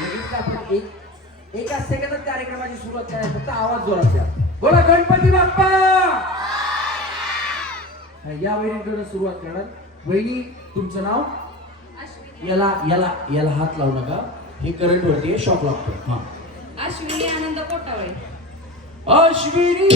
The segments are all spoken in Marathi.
लगेच आपण एका सेकंदात कार्यक्रमाची सुरुवात करायची, फक्त आवाज जोरात द्या. बोला गणपती बाप्पा. या वहिनीकडे सुरुवात करणार. वहिनी तुमचं नाव? याला याला याला हात लावू नका, हे करंट वरती शॉक लागतो. हा, अश्विनी आनंद कोटावळे. अश्विनी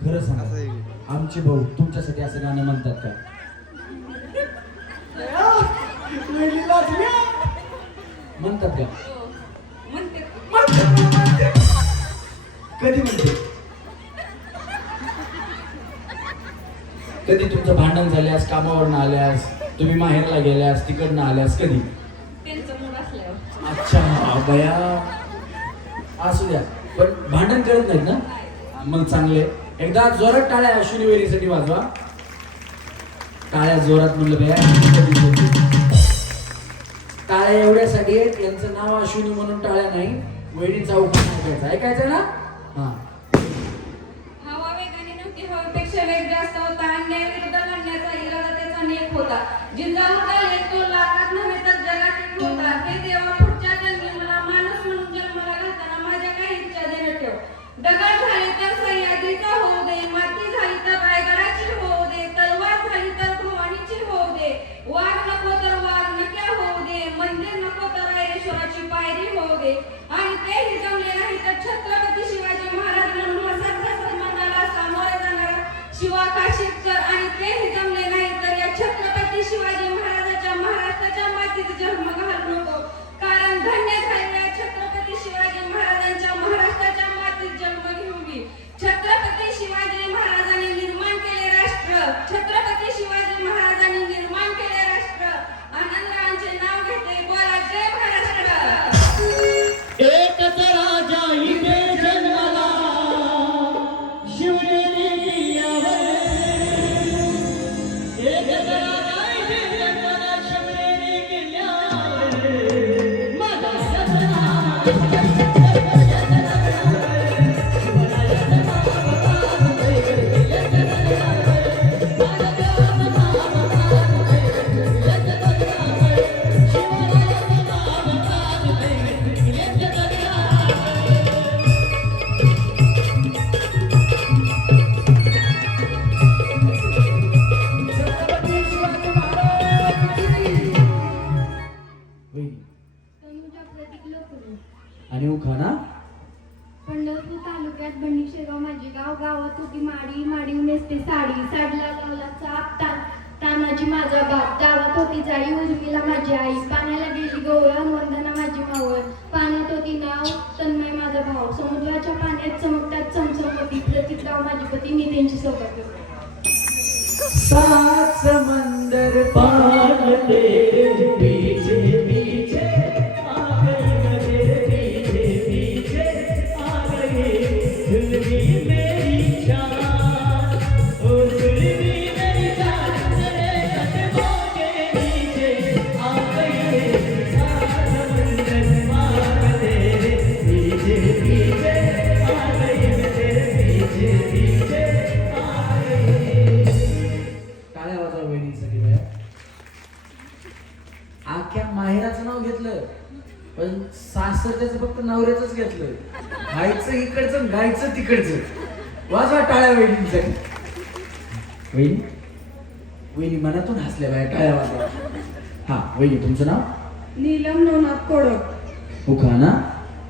खरं सांगा, आमचे भाऊ तुमच्यासाठी असं गाणं म्हणतात का? म्हणतात का? कधी म्हणते? कधी तुमचं भांडण झाल्यास, कामावरनं आल्यास, तुम्ही माहेरला गेल्यास, तिकडनं आल्यास, कधी? त्यांचं मूड असल्यावर. अच्छा बया, असू द्या, पण भांडण करत नाहीत ना? मग चांगले. एकदा जोरात टाळ्या अश्विनी वहिनीसाठी वाजवा. टाळ्या जोरात म्हणलं बया. टाळ्या एवढ्यासाठी आहेत, यांचं नाव अश्विनी म्हणून टाळ्या नाही, वहिनीचा उखाणा ऐकायचा. ऐकायचं ना? हा. हवा वेगाने नव्हती, हवेपेक्षा वेग जास्त होता. अन्याय विरुद्ध लढण्याचा इरादा त्याचा नेक होता. जिल्हा होता लेख तो लाखात नव्हे तर जगात एक होता. हे देवा पुढच्या जन्मी मला माणूस म्हणून जन्माला घालताना माझ्या काही इच्छा देणं ठेव. दगड झाली तर सह्याद्रीचा होऊ दे, माती झाली तर रायगडाची होऊ दे, तलवार झाली तर भवानीची होऊ दे, वाघ नको तर वाघ नक्या होऊ दे, मंदिर नको तर रायरेश्वराची पायरी होऊ दे. आणि तेही जमले नाही तर छत्रपती शिवाजी महाराज म्हणून हसत मनाला सामोरे जाणारा शिवा काशीकर. आणि तेही जमले नाही तर या छत्रपती शिवाजी महाराजाच्या महाराष्ट्राच्या मातीत जन्म घालू नको. कारण धन्य झालेल्या छत्रपती शिवाजी महाराजांच्या महाराष्ट्राच्या मातीत जन्म घेऊन मी. छत्रपती शिवाजी महाराजांनी निर्माण केले राष्ट्र, छत्रपती शिवाजी महाराजांनी निर्माण केले राष्ट्र. आनंदरावांचे नाव घेते, बोला जय महाराष्ट्र. एकच राजा इथे जन्माला शिवनेरी यावर. एकच राजा इथे जन्माला शिवनेरी गेल्यावर. माझा सजना आणि उखाणा. पंढरपूर तालुक्यात बंडीशेगाव माझे गाव. गावात होती माडी, माडीव नेसते साडी, साडीला लावला चाप, तानाजी माझा बाप. गावात होती जाई, उजवीला माझी आई, पाण्याला गेली गवळण, वंदना माझी मावळ. पाण्यात होती नाव, तन्मय माझा भाव. समुद्राच्या पाण्यात चमकतात चमचमती, प्रतीक गाव माझी पती, मी त्यांची सोबत. सात समंदर पार तेरे पीछे पीछे आ गई, मेरे पीछे पीछे आ गई. सुलगी मेरी जान, ओ सुलगी मेरी जान, तेरे कदमों के नीचे आ गई. सात समंदर पार तेरे पीछे पीछे आ गई, तेरे पीछे पीछे आ गई. टाळ्या वाजवा वहिनीसाठी बाया. आख्या माहेराचं नाव घेतलं, पण सासरच्याच फक्त नवऱ्याच घेतलं. खायचं इकडचं, गायचं तिकडचं. वाजवा टाळ्या वहिनीसाठी. वहिनी वहिनी मनातून हसल्या बाया, टाळ्या वाजवा. हा वहिनी तुमचं नाव? नीलम नवनाथ कोडक. उखाणा.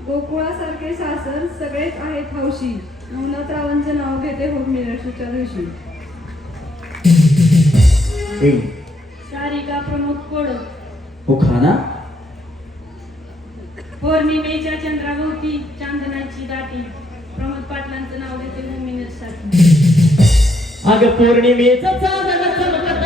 गोकुळासारखे सासर सगळेच आहेत हौशी. नवनाथरावांचं नाव घेते हो मिरशीच्या दिवशी. वहिनी. सारिका प्रमोद कोडक. उखाणा. पौर्णिमेच्या चंद्राभोवती चांदण्याची दाटी. प्रमोद पाटलांचं नाव घेते हो मिरसाठी. अग पौर्णिमेचा चांदणा चमकत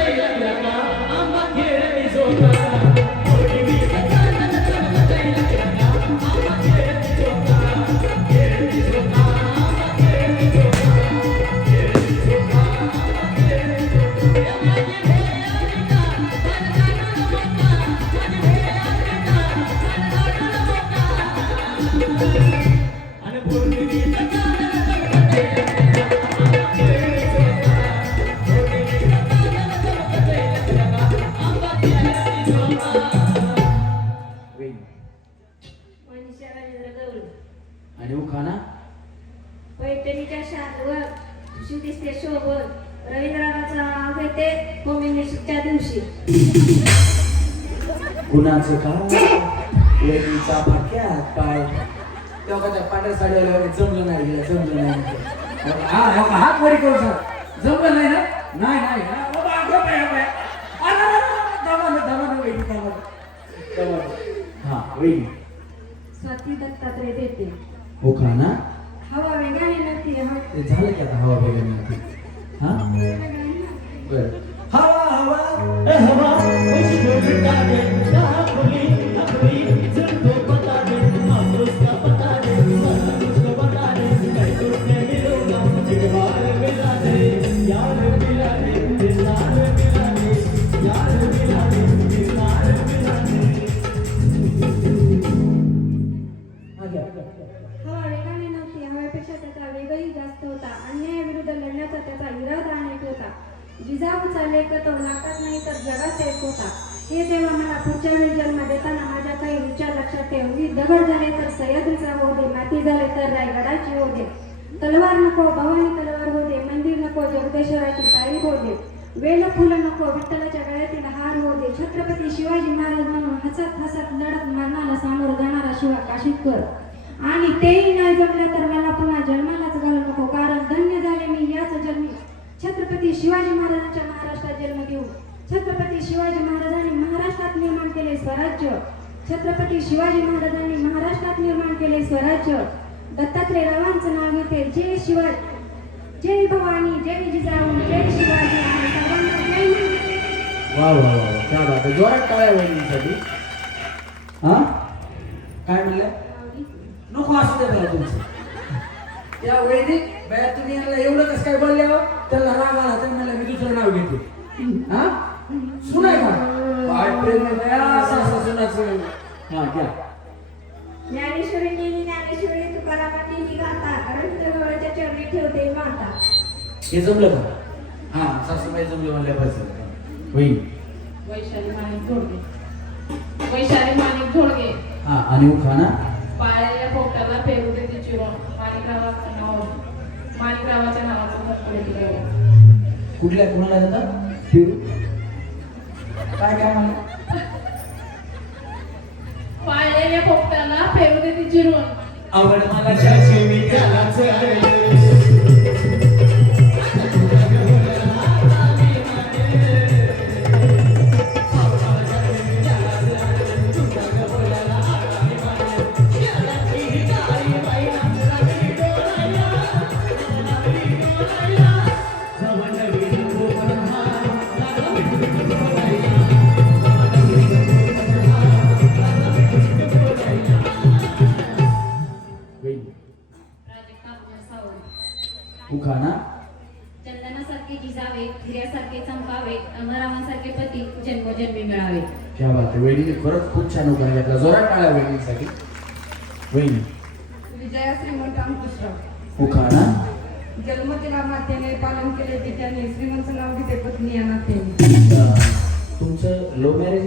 ते कम्युनिस्टच्या दिवशी. कुणाचं काय लेडीचा पाक्यात पाय तेव्हा त्या पांढऱ्या साडीवाल्या जमलं नाही गेलं जमलं नाही हात वरी करू सर जमलं नाही ना नाही नाही हा वहिनी स्वाती दत्तात्रय देते. हो का ना हवा वेगाने नव्हती ते झालं की आता हवा वेगळी हा बरं हवा हवा हवा मुझको लुटा दे ना खुली ना खुली तुमको बता दे आप उसका बता दे मुझको बता दे मैं तुझसे मिलूंगा एक बार मिला दे यार मिला दे दिलदार मिला दे यार मिला दे दिलदार मिला दे. हवा वेगाने नव्हती, हवेपेक्षा त्याचा वेगही जास्त होता. अन्यायाविरुद्ध लढण्याचा त्याचा इरादा अनेक होता. जिजाऊचा लेख तो लाखात नाही तर जगात एक होता. हे देवा मला पुढच्या वेळी जन्म देताना माझ्या काही विचार लक्षात ठेव. मी दगड झाले तर सह्याद्रीचा होऊ दे, माती झाले तर रायगडाची होऊ दे. तलवार नको भवानी तलवार होऊ दे, मंदिर नको जगदेश्वराची ताई होऊ दे. वेल फुलं नको विठ्ठलाच्या गळ्यातील हार होऊ दे. छत्रपती शिवाजी महाराज म्हणून हसत हसत लढत मरणाला सामोर जाणारा शिवा काशीत कर. आणि तेही नाही जमलं तर मला पुन्हा जन्मालाच घालू नको, कारण धन्य झाले मी याच जन्मी छत्रपती शिवाजी महाराजांच्या महाराष्ट्रात जन्म घेऊन. छत्रपती शिवाजी महाराजांनी महाराष्ट्रात निर्माण केले स्वराज्य. छत्रपती शिवाजी महाराजांनी महाराष्ट्रात निर्माण केले स्वराज्य. दत्तात्रय रावांचं नाव घेते. जय शिवाजी, जय भवानी, जय जिजाऊ, जय शिवाजी आणि सर्वांना जय हिंद. वा वा वा वा क्या बात आहे जोरात टाळ्या वहिनीसाठी हा काय म्हणलं नको असू दे बघा तुमचं त्या वहिनी बाया तुम्ही यांना एवढं कसं काय बोलल्यावर त्याला राग आला तर म्हणलं मी दुसरं नाव घेते हा सुनाय का काय प्रेम आहे बाया असं सुनाचं हा घ्या ज्ञानेश्वरी ज्ञानेश्वरी तुकारामांनी गाता, रवींद्रगडाच्या चरणी ठेवते माता. हे जमलं का हा सासूबाई जमलं म्हणल्या पाहिजे वहिनी वैशाली माणिक घोडगे. वैशाली माणिक घोडगे. हा आणि उखाणा पाळलेल्या पोपटाला पेरू देते चिरून. माणिकरावाचं नाव माणिकरावाच्या नावाचं फरक दिलं. कुठल्या कुणाला जातात फिरू काय काय म्हणलं पाळलेल्या पोपटाला पेरू देते चिरून. आवड मला त्याची मी त्यालाच आहे. उखाणा चंदनासारखे जिजावे, हिऱ्यासारखे चमकावे, अमरावांसारखे पती जन्मोजन्मी मिळावे. क्या बात आहे वहिनी खरंच खूप छान उखाणा घेतला जोरात टाळ्या वहिनीसाठी वहिनी विजया श्रीमंत अंकुशराव. उखाणा जन्मदिला मातेने पालन केले पित्याने, श्रीमंत नाव घेते पत्नी या नात्याने. तुमचं लव्ह मॅरेज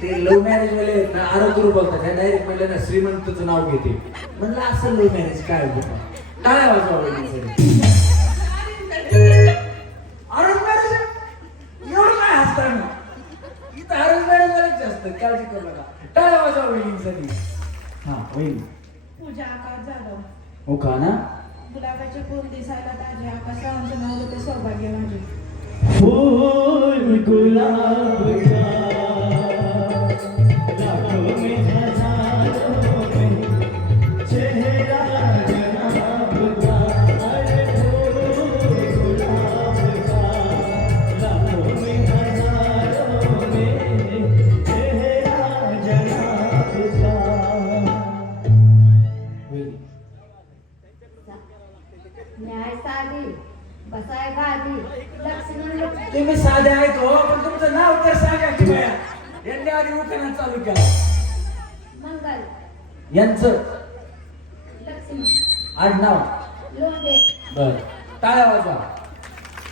ते लव्ह मॅरेज वाले आरोग्य बोलतात त्या डायरेक्ट म्हणलं ना श्रीमंतचं नाव घेते म्हणलं असं लव्ह मॅरेज काय होतं टाळ्या वाजवा वहिनीसाठी अरेंज मॅरेज एवढं काय हसताना इथं अरेंज मॅरेज वालेच जास्त काळजी करू नका टाळ्या वाजवा वहिनीसाठी हा वहिनी पूजा आकाश जाधव. उखाणा गुलाबाचे फूल दिसायला ताजे, आकाशांचं नाव होते सौभाग्य माझे. फूल गुलाब का लाखों में हजारों में चेहरा जनाब का. अरे फूल गुलाब का लाखों में हजारों में चेहरा जनाब का. न्याय साधी बसाय गादी, लक्ष्मण तुम्ही साधे आहेत हो पण तुमचं नाव तर सांगा की बाया यांनी आधी उखाणा चालू केला मंगल यांचं लक्ष्मण आडनाव लोंढे. बर टाळ्या वाजवा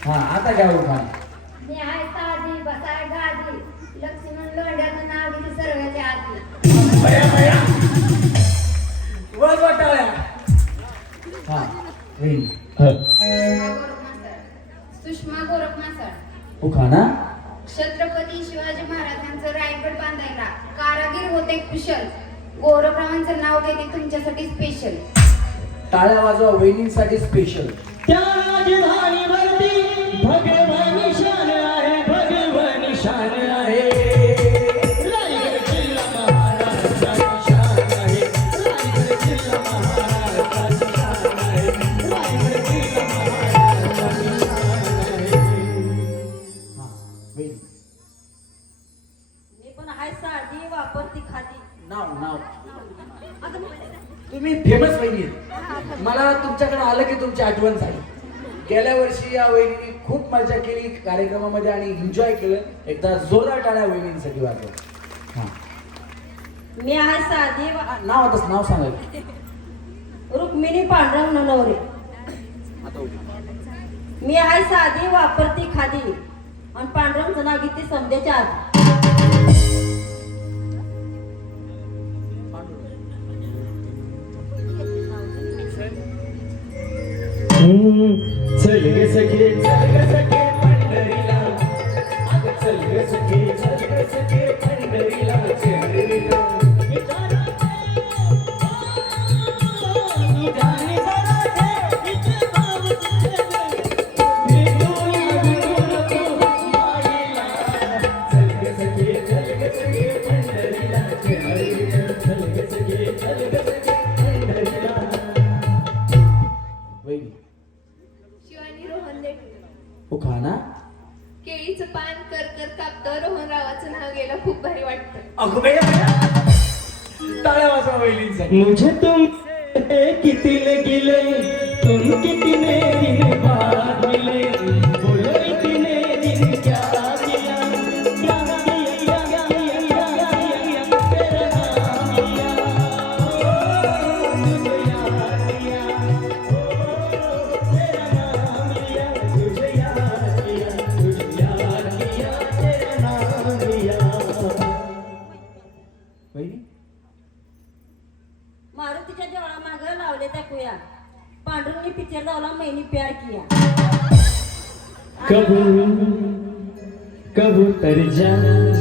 हा आता घ्या उखाणा न्याय साधी बसाय गादी, लक्ष्मण लोंढ्याचं नाव घेते सर्वांच्या आधी. बया बया वाजवा टाळ्या हा वहिनी सुषमा गोरख मासाळ. उखाणा. छत्रपती शिवाजी महाराजांचं रायगड बांधायला कारागीर होते कुशल. गोरखरावांचं नाव घेते तुमच्यासाठी स्पेशल. टाळ्या वाजवा वहिनींसाठी स्पेशल. त्या राजधानीवरती भगवान शान आहे, भगवान शान आहे. रायगड जिल्हा महाराष्ट्राची शान आहे, रायगड जिल्हा महाराष्ट्राची शान आहे, रायगड जिल्हा महाराष्ट्राची शान आहे. हा वहिनी. मी पण हाय साडी वापरती खादी. नाव नाव तुम्ही फेमस वहिनी आहेत. मला तुमच्याकडे आलं की तुमची आठवण झाली. गेल्या वर्षी या वहिनीने खूप मजा केली कार्यक्रमामध्ये आणि एन्जॉय केलं. एकदा जोरदार टाळ्या वहिनींसाठी वाजवा. हा मी हाय साधी नाव आताच नाव सांगायचं. रुक्मिणी पांडुरंग नवरे. मी हाय साधी वापरती खादी आणि पांडुरंगचं नाव घेते समध्याच्या आधी. चल ग सखे पंढरीला, अग चल ग सखे पंढरीला, चंद्रीला. वहिनी. शिवानी रोहन देठ. उखाणा. केळीचं पान कर कर कापतं. रोहन रावाचं नाव गेलं खूप भारी वाटतं. अगं बाई, टाळ्या वाजवा वहिनींसाठी. मुझे तुम किती गिले, तुम कितने दिन बाद मिले, बोलो इतने दिन क्या किया, क्या किया, क्या किया, तेरा नाम लिया, तुझे याद किया, तेरा नाम लिया, तुझे याद किया, तेरा नाम लिया. वहिनी. मारुतीच्या देवळा माग लावले त्या कुया. पांडुरंगनी पिक्चर लावला मैंने प्यार किया. कबूतर जा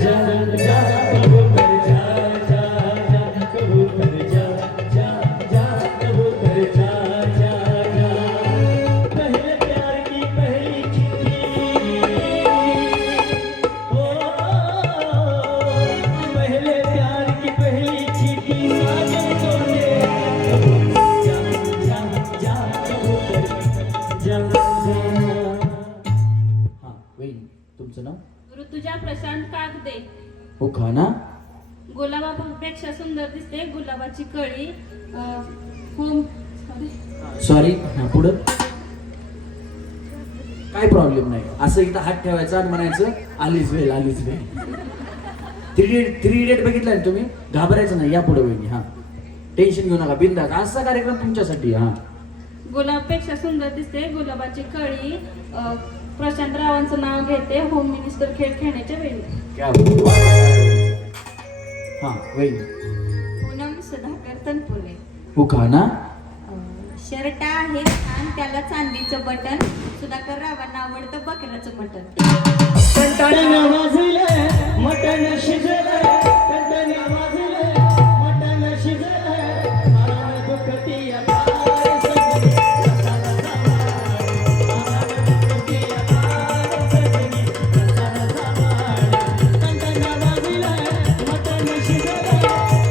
जा जा, कबूतर जा जा जा, कबूतर जा जा जा, कबूतर जा जा जा. पहले प्यार की पहली चिट्ठी, ओ पहले प्यार की पहली चिट्ठी साजन को दे. जा जा जा, कबूतर जा जा. हा वहिनी तुमचं नाव. ऋतुजा प्रशांत कागदे. उखाणा. गुलाबापेक्षा सुंदर दिसते गुलाबाची कळी. Home sorry. हा पुढं. काय प्रॉब्लेम नाही. असं इथं हात ठेवायचा आणि म्हणायचं आलीच वेळ आलीच वेळ. थ्री इडियट बघितलं ना तुम्ही. घाबरायचं नाही. या पुढे वहिनी. हा टेन्शन घेऊ नका. बिंदास. असा कार्यक्रम तुमच्यासाठी. हा गुलाबपेक्षा सुंदर दिसते गुलाबाची कळी. प्रशांत रावांचं नाव घेते होम मिनिस्टर खेळ खेळण्याच्या वेळी. क्या बात. हा वहिनी. पूनम सुधाकर तनपुरे. उखाणा. शर्ट आहे छान त्याला चांदीचं बटन. सुधाकर रावांना आवडतं बकऱ्याचं मटण. कंटाळ्यानं वाजलं मटण शिजलं, कंटाळ्यानं वाजलं मटण शिजलं, मला दुखती अपार सजनी, रसाला सांभाळ, मला दुखती अपार सजनी, रसाला सांभाळ. कंटाळ्यानं वाजलं मटण शिजलं,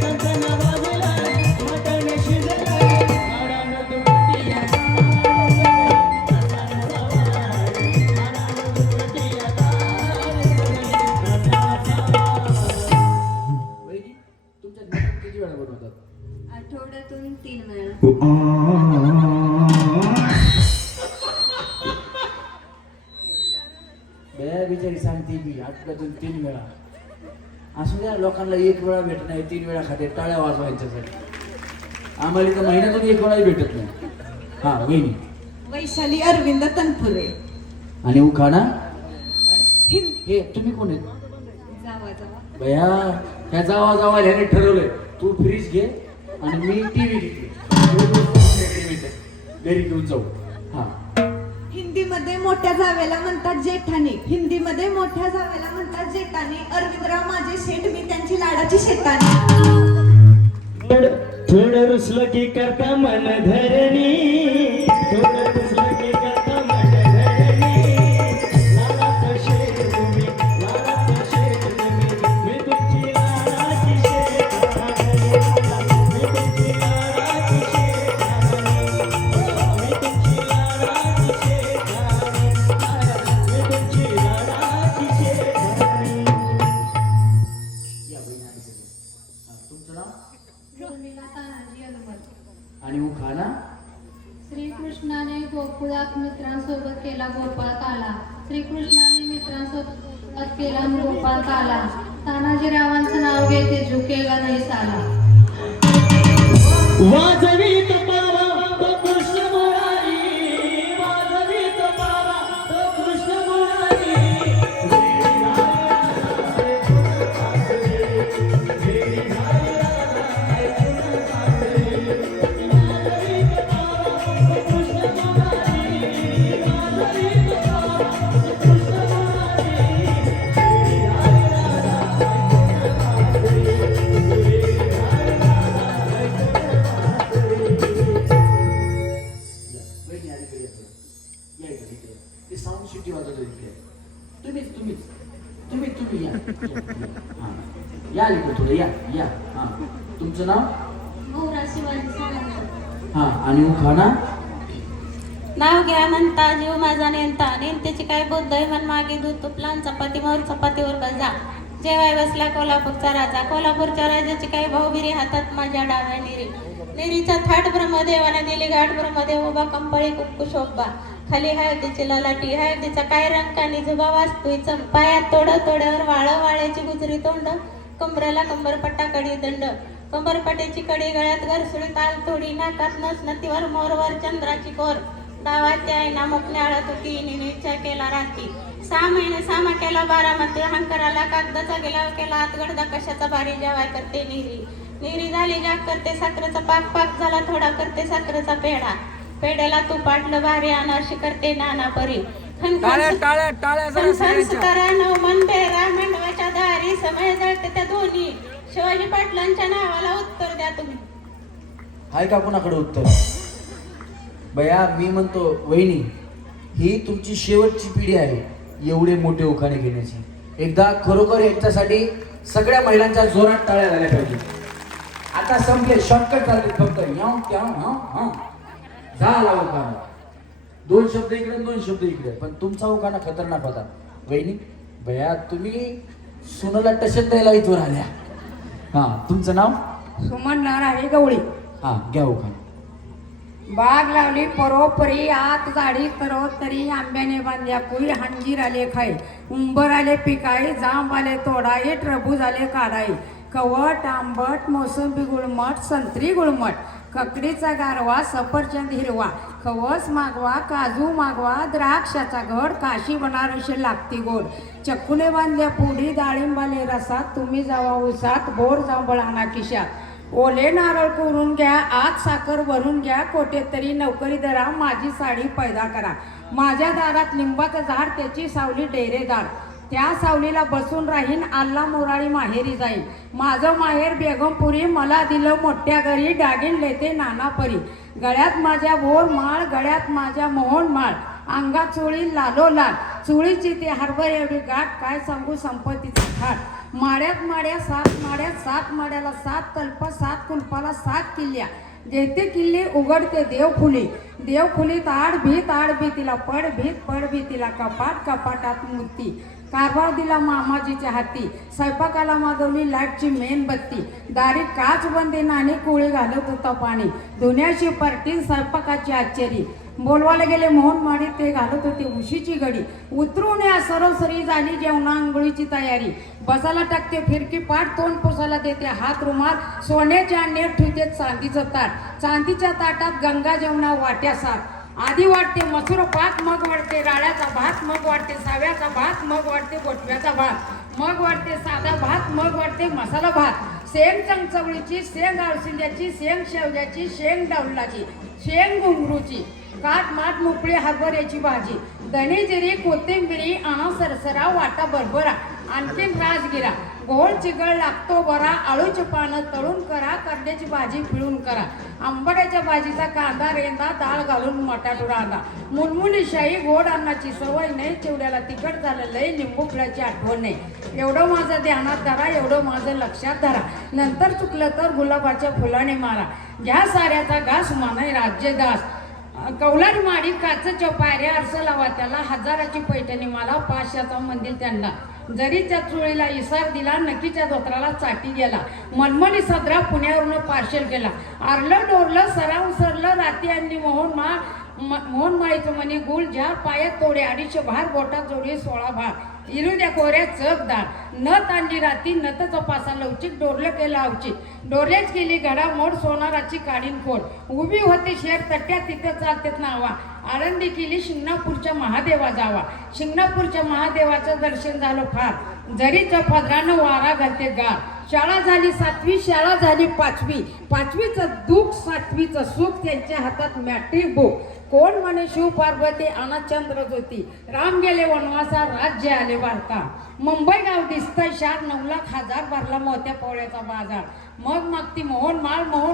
कंटाळ्यानं वाजलं मटण शिजलं, मला दुखती अपार सजनी, रसाला सांभाळ, मला दुखती अपार. वहिनी तुमच्या नाटक किती वेळा बनवतात. आठवड्यातून 3 वेळा. बया बिचारी सांगते मी आठवड्यातून 3 वेळा. असू द्या. लोकांना 1 वेळा भेटत नाही 3 वेळा खाते. टाळ्या वाजवायच्यासाठी. आम्हाला तर महिन्यातून 1 वेळाही भेटत नाही. हा वहिनी. वैशाली अरविंद तनपुरे. आणि उखाणा. हिंद हे तुम्ही कोण आहेत. जावा जावा. बया ह्या जावा जावा ह्याने ठरवलंय. तू फ्रीज घे आणि मी टीव्ही घेते. घरी घेऊन जाऊ. हा हिंदी हिंदीमध्ये मोठ्या जावेला म्हणतात जेठानी, हिंदीमध्ये मोठ्या जावेला म्हणतात जेठानी. अरविंदराव माझे शेठ, मी त्यांची लाडाची शेतानी. थोडं रुसलं की करता मन धरणी, थोडं रुसलं की करता मन धरणी. लाडाचं शेठ तुम्ही, लाडाचं शेठ तुम्ही, मी तुमची लाडाची शेठानी. मी तुमची लाडाची शेठानी, मी तुमची लाडाची शेठानी, मी तुमची लाडाची शेठानी. या बहिणी आली तिथे. तुमचं नाव उर्मिला तानाजी अलमत. आणि उखाणा श्रीकृष्णाने गोकुळात मित्रांसोबत केला गोपाळ काला. श्रीकृष्णाने मित्रांसोबत केला गोपाळ काला. तानाजीरावांचं नाव घेते झुकेगा नाही साला. वाजवीत पावा तो कृष्ण मुरारी, वाजवीत पावा तो कृष्ण मुरारी. बहिणी आली इकडे येतो. या इकडे इकडे. ते साऊंड शिटी वाजवतो इकडे. तुम्हीच तुम्हीच तुम्ही तुम्ही या हां या इकडे थोडं या या हां. तुमचं नाव गौरा शिवाजी सावंत. हां आणि उखाणा नाव घ्या म्हणता जीव माझा नेमता, नेमतेची काय बुद्ध मन मागे दूध तुपलान चपातीवर चपातीवर बजा. जेवाय बसला कोल्हापूरचा राजा, कोल्हापूरच्या राजाची काही भाऊबिरी हातात माझ्या डाव्या निरी. निरीचा थाट ब्रह्मदेवाने दिली गाठ, ब्रह्मदेव उभा कंपळी कुक्कू शोभा. खाली हळदीची ललाटी, हळदीचा काय रंग कानी जुबा वाचतोय पायात तोड तोड्यावर वाळ, वाळ्याची गुजरी तोंड, कंबराला कंबरपट्टा कडी दंड, कंबरपट्ट्याची कडी गळ्यात घरसुळी ताल थोडी, नाकात नसनतीवर मोरवर चंद्राची कोर, डावात त्या नामक न्याळत होती निचा केला राती. 6 महिने सामा केला बारामती, हंकराला कागदाचा गेला केला आतगडदा कशाचा भारी जेवाय करते निरी. निरी झाली जाग करते साखरेचा पाक, पाक झाला थोडा करते साखरेचा पेढा, पेढ्याला तूप पाटलं भारी अनारशी करते नाना परी. सुतारा नऊ मन बेरा मंडवाच्या दारी, समय जळते त्या दोन्ही. शिवाजी पाटलांच्या नावाला उत्तर द्या तुम्ही. आहे का कुणाकडे उत्तर? बया मी म्हणतो वहिनी, ही तुमची शेवटची पिढी आहे एवढे मोठे उखाणे घेण्याची. एकदा खरोखर याच्यासाठी सगळ्या महिलांच्या जोरात टाळ्या झाल्या पाहिजे. आता संपले, शॉर्टकट चालते फक्त झाला उखाणा. 2 शब्द इकडे 2 शब्द इकडे, पण तुमचा उखाणा खतरनाक होता वहिनी. बया तुम्ही सुनाला टशन द्यायला इथवर आल्या. हा तुमचं नाव? सुमन नारायणी गवळी. हा घ्या उखाणा. बाग लावली परोपरी, आत झाडी तरोतरी, आंब्याने बांध्या कुई, हंजीर आले खाई, उंबर आले पिकाई, जांब आले तोडाई, टरबूज आले काढाई, कवट आंबट मोसंबी गुळमट, संत्री गुळमट, ककडीचा गारवा, सफरचंद हिरवा, खवस मागवा, काजू मागवा, द्राक्षाचा घड, काशी बनारशी लागती गोड, चक्कुले बांधल्या पुडी, डाळिंबाले रसात, तुम्ही जावा उसात, बोर जांभळ आणा खिशात, ओले नारळ कोरून घ्या, आत साखर भरून घ्या, कोठे तरी नोकरी दरा, माझी साडी पैदा करा, माझ्या दारात लिंबाचं झाड, त्याची सावली डेरेदार, त्या सावलीला बसून राहीन, आल्ला मोराळी माहेरी जाईन, माझं माहेर बेगमपुरी, मला दिलं मोठ्या घरी, डागीन लेते नाना परी, गळ्यात माझ्या बोर माळ, गळ्यात माझ्या मोहन माळ, अंगात चोळी लालो लाल, चोळीची ती हरभर एवढी गाठ, काय सांगू संपत्तीचा थाट, माड्यात माड्या 7 माड्यात 7 माड्याला 7 तल्प, 7 कुलपाला 7 किल्ल्या, देते किल्ले उघडते देवखुली, देवखुलीत आड भीतीला पड भीतीला कपाट, कपाटात मूर्ती, कारभार दिला मामाजीच्या हाती, स्वयंपाकाला मागवली लाटची मेणबत्ती, दारी काच बंदी नाणी कोळी घालत होता पाणी, धुण्याची परटी स्वयंपाकाची आश्चर्य, बोलवायला गेले मोहन माडी, ते घालत होते उशीची घडी, उतरून या सरोसरी झाली जेवणा आंघोळीची तयारी, बसाला टाकते फिरकी पाठ, तोंड पुसाला देते हात रुमाल, सोन्याच्या नेट ठेवते चांदीचं ताट, चांदीच्या ताटात गंगा जेवणा वाट्या सात, आधी वाटते मसूर पाक, मग वाटते राळ्याचा भात, मग वाटते साव्याचा भात, मग वाटते बोटव्याचा भात, मग वाटते साधा भात, मग वाटते मसाला भात, शेंग चमचवळीची, शेंग आळसिंद्याची, शेंग शेवग्याची, शेंग डावलाची, शेंग घुंगरूची, काट माट मोकळी हरभऱ्याची भाजी धणे जिरी कोथिंबिरी आणा सरसरा वाटा बरबरा आणखीन राजगिरा गोळ चिगळ लागतो बरा आळूची पानं तळून करा करड्याची भाजी पिळून करा आंबाड्याच्या भाजीचा कांदा रेंदा डाळ घालून मटाटू रांदा मुनमुनी शाही गोड अन्नाची सवय नाही चिवड्याला तिखट झालं लय लिंबू पिळाची आठवण नाही एवढं माझं ध्यानात धरा एवढं माझं लक्षात धरा नंतर चुकलं तर गुलाबाच्या फुलाने मारा घ्या साऱ्याचा घास मानाय राज्यदास कौलारी माडी काचच्या पायऱ्या आरसा लावा त्याला हजाराची पैठणी मला पाचशाचा मंदिर त्यांना जरीच्या चुळीला इसार दिला नकीच्या धोत्राला चाटी गेला मनमनी सदरा पुण्यावरून पार्सल केला आरलं डोरलं सराव सरलं राती आणली मोहन माळीचं मनी गुळ झार पायात तोडे 250 भार बोटात जोडी 16 भार इरू द्या कोऱ्या चकदार नथ आणली राती नथचा पासा लवचिक डोरलं केलं अवचित डोरल्याच केली घडामोड सोनाराची काढीन खोड उभी होते शेर तट्ट्या तिथं चालतेत नावा आळंदी केली शिंगणापूरच्या महादेवा जावा शिंगणापूरच्या महादेवाचं दर्शन झालं फार जरीच्या पदरानं वारा घालते गार शाळा झाली 7वी शाळा झाली 5वी 5वीचं दुःख 7वीचं सुख त्यांच्या हातात मॅट्रिक बुक कोण म्हणे शिव पार्वती अना चंद्र ज्योती राम गेले वनवासा राज्य आले वार्ता मुंबई गाव दिसतंय 9 लाख हजार भरला मोत्या पोळ्याचा बाजार मग ती मोहन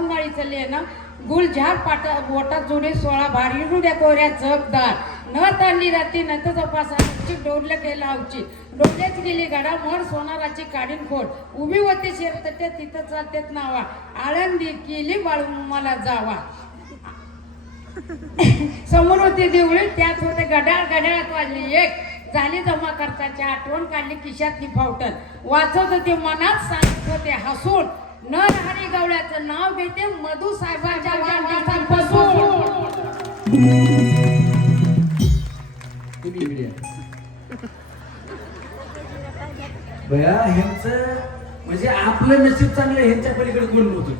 माळीचं लेणं गुलझार पाटा बोटात जोडे 16 भार इरुड्या कोऱ्या चकदार न तांडली राती नथचा पासा डोरलं केलं अवची डोरल्याच गेली घडामोड सोनाराची काढीन खोड उभी होती शेर तट्ट्या तिथं चालतेत नावा आळंदी केली बाळू मला जावा समोर होती देवळी त्यात होते घड्याळात वाजली एक झाली जमा खर्चाची आठवण काढली खिशातली फावटन वाचत होते मनात सांगत होते हसून न राहणी गवळ्याचं नाव घेते मधू साहेबांच्या बया ह्यांचं म्हणजे आपलं नशीब चांगलं ह्यांच्या पलीकडे कोण नव्हतं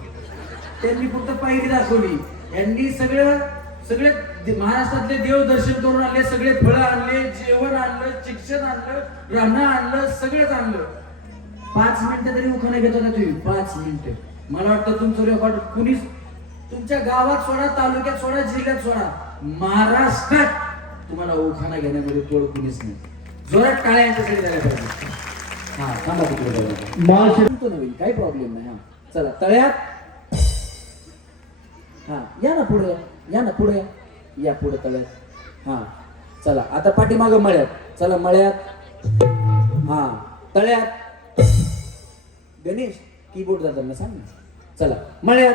त्यांनी फक्त पायरी दाखवली यांनी सगळे महाराष्ट्रातले देव दर्शन करून आणले सगळे फळं आणले जेवण आणलं शिक्षण आणलं राहणं आणलं सगळंच आणलं 5 मिनिटं तरी उखाणा घेत होता तुम्ही 5 मिनिटं मला वाटतं तुमचं रेकॉर्ड कुणीच तुमच्या गावात सोडा तालुक्यात सोडा जिल्ह्यात सोडा महाराष्ट्रात तुम्हाला उखाणा घेण्यामध्ये तोड कुणीच नाही जोरात टाळ्या यांच्यासाठी झाल्या पाहिजे हा थांबा तिकडे नवीन काही प्रॉब्लेम नाही हा चला तळ्यात हा या ना पुढे या पुढे तळ्यात हा चला आता पाठीमागं मळ्यात चला मळ्यात हा तळ्यात गणेश कीबोर्ड जाताना सांग ना चला मळ्यात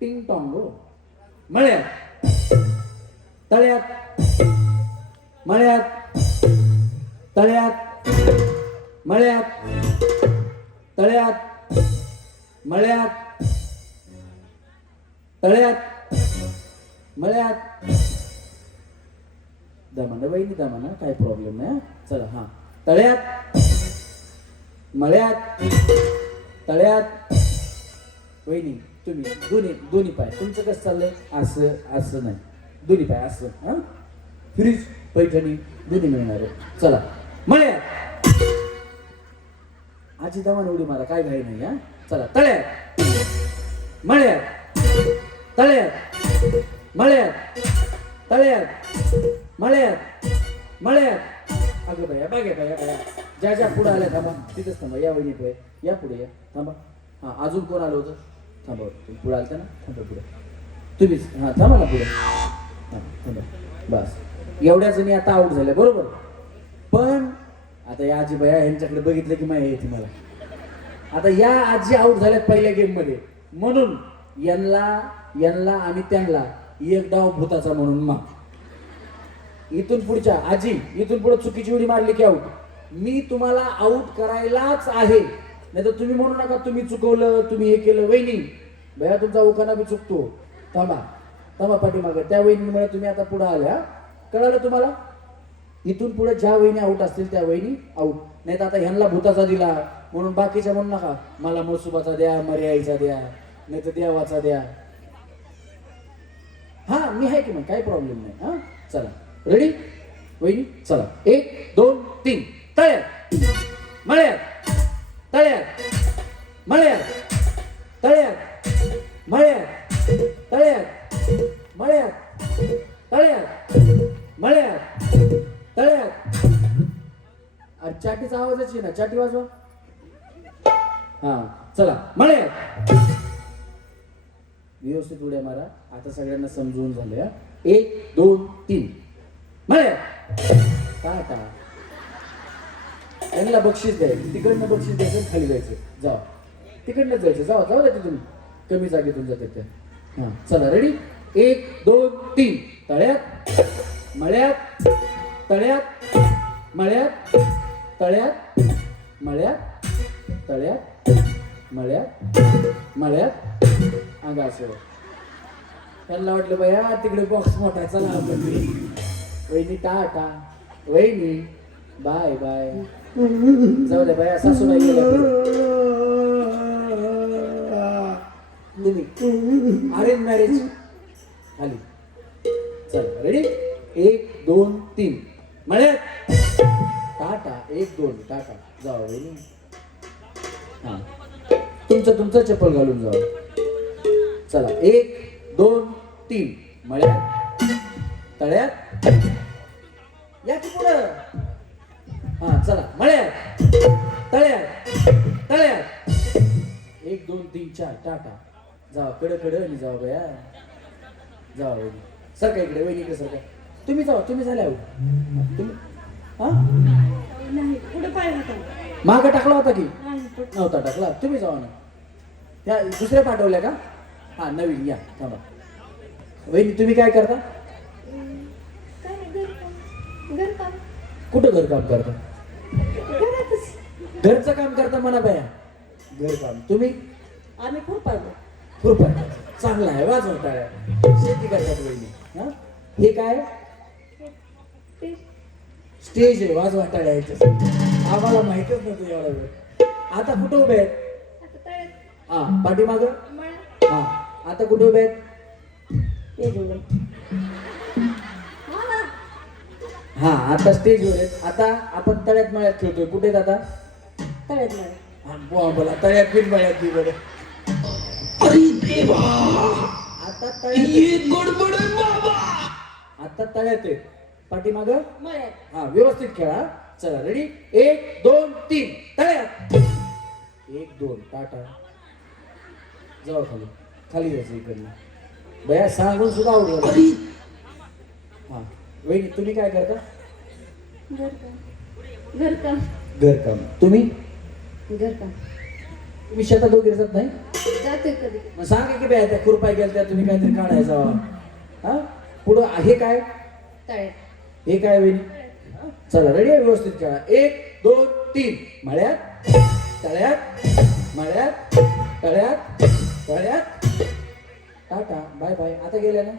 टिंग टॉंग हो मळ्यात तळ्यात मळ्यात तळ्यात मळ्यात तळ्यात मळ्यात तळ्यात मळ्यात दमाना वहिनी दमाना काय प्रॉब्लेम नाही चला हा तळ्यात मळ्यात तळ्यात वहिनी तुम्ही दोन्ही पाय तुमचं कसं चाललंय असं नाही दोन्ही पाय असं हा फ्रीज पैठणी दोन्ही मिळणार आहे चला मळ्यात आजी दमान उडी मारा काय घाई नाही हा चला तळ्यात मळ्यात तळ्यात मळ्यात तळ्यात मळ्यात अगं बाया ज्या पुढे आल्या थांबा तिथेच थांबा या वहिनी पुढे या पुढे या थांबा हा अजून कोण आलं होतं थांबा पुढे आलता ना थांबा पुढे तुम्हीच हा थांबा ना पुढे हा थांबा बस एवढ्या जणी आता आऊट झाल्या बरोबर पण आता या आजी बाया यांच्याकडे बघितलं की माहिती येते मला आता या आजी आऊट झाल्यात पहिल्या गेम मध्ये म्हणून यांना आणि त्यांना एक डाव भूताचा म्हणून माग इथून पुढच्या आजी इथून पुढे चुकीची उडी मारली की आऊट मी तुम्हाला आऊट करायलाच आहे नाही तर तुम्ही म्हणू नका तुम्ही चुकवलं तुम्ही हे केलं वहिनी भया तुमचा उखाणा बी चुकतो थांबा पाठीमागं त्या वहिनीमुळे तुम्ही आता पुढे आल्या कळालं तुम्हाला इथून पुढे ज्या वहिनी आऊट असतील त्या वहिनी आऊट नाही तर आता ह्यांना भूताचा दिला म्हणून बाकीच्या म्हणू नका मला मसुबाचा द्या मर्याईचा द्या नाही तर देवाचा द्या हा मी आहे की मग काही प्रॉब्लेम नाही हा चला रेडी वहिनी चला 1 2 3 तळ्यात मळ्यात तळ्यात मळ्यात तळ्यात मळ्यात तळ्यात मळ्यात तळ्यात मळ्यात तळ्यात. अरे चाटीचा आवाजच आहे ना, चाटी वाजवा. हा चला मळ्यात. व्यवस्थित उड्या मारा. आता सगळ्यांना समजून झालं. 1 2 3 मळ्यात. टाटा. त्यांना बक्षीस द्यायचं, तिकडनं बक्षीस द्यायचं, खाली जायचं. जा तिकडनंच जायचं. जाऊ जाऊ द्या तिथून, कमी जागेतून जातात त्या. हा चला रेडी. 1 2 3 तळ्यात मळ्यात तळ्यात मळ्यात तळ्यात मळ्यात तळ्यात मळ्यात मळ्यात. अंगा असं त्यांना वाटलं बाया तिकडे बॉक्स मोठा. चला आपण वहिनी टाटा. वहिनी बाय बाय. जाऊ द्या बाया, सासूबाई गेल्या तुम्ही. अरेंज मॅरेज खाली. चल रेडी. 1 2 3 मळ्यात टाटा. 1 2 टाटा. जाऊ वहिनी. हा तुमचं चप्पल घालून जाऊ. चला 1 2 3 मळ्यात तळ्यात. या की पुढं. हा चला मळ्यात तळ्यात तळ्यात. 1 2 3 4 टाटा. जावा कडे आणि जावा बया. जावा वहिनी. सरका इकडे. वहिनी इकडे सरका. तुम्ही जावा. तुम्ही झाल्या हो तुम्ही. हा नाही पुढे पाय होता मागं टाकला होता की नव्हता टाकला. तुम्ही जावा ना. त्या दुसऱ्या पाठवल्या का? हा नवीन. या थांबा. वहिनी तुम्ही काय करता? काय नाही, घरकाम. कुठं घरकाम करता? घरचं काम करता म्हणा बाया. घरकाम. तुम्ही? आम्ही खूप पाहिजे. खुरपा. चांगला आहे. वाजव टाळ्या. शेती करतात वहिनी. हा हे काय? स्टेज आहे. वाजवा टाळ्या. आम्हाला माहितच नव्हतं एवढा वेळ. आता कुठं उभे आहेत? आता तळ्यात. हा पाठीमाग. मळ्यात. हा आता कुठे उभे आहेत? हा आता स्टेजवर आहेत. आता आपण तळ्यात मळ्यात खेळतोय. कुठे आहेत आता? तळ्यात मळ्यात. हा, बोला तळ्यात बिन मळ्यात बी बरं. आता तळ्यात. आता तळ्यात आहे. पाठीमाग. मळ्यात. हा व्यवस्थित खेळा. चला रेडी. 1 2 3 तळ्यात. 1 2 टाटा. जाऊ खाली. खाली जायचं इकडनं. बया सांगून सुद्धा आवडलं. हा वहिनी तुम्ही काय करता? घरकाम. घरकाम. तुम्ही? घरकाम. तुम्ही शेतात वगैरे जात नाही? जाते कधी. मग सांगा की बाय त्या खुरपाय गेल्या त्या तुम्ही काहीतरी काढायचा. हा पुढं हे काय? तळ्यात. हे काय वहिनी? चला रेडी. व्यवस्थित खेळा. 1 2 3 मळ्यात तळ्यात मळ्यात तळ्यात तळ्यात. Tata bye bye. आता गेल्या ना.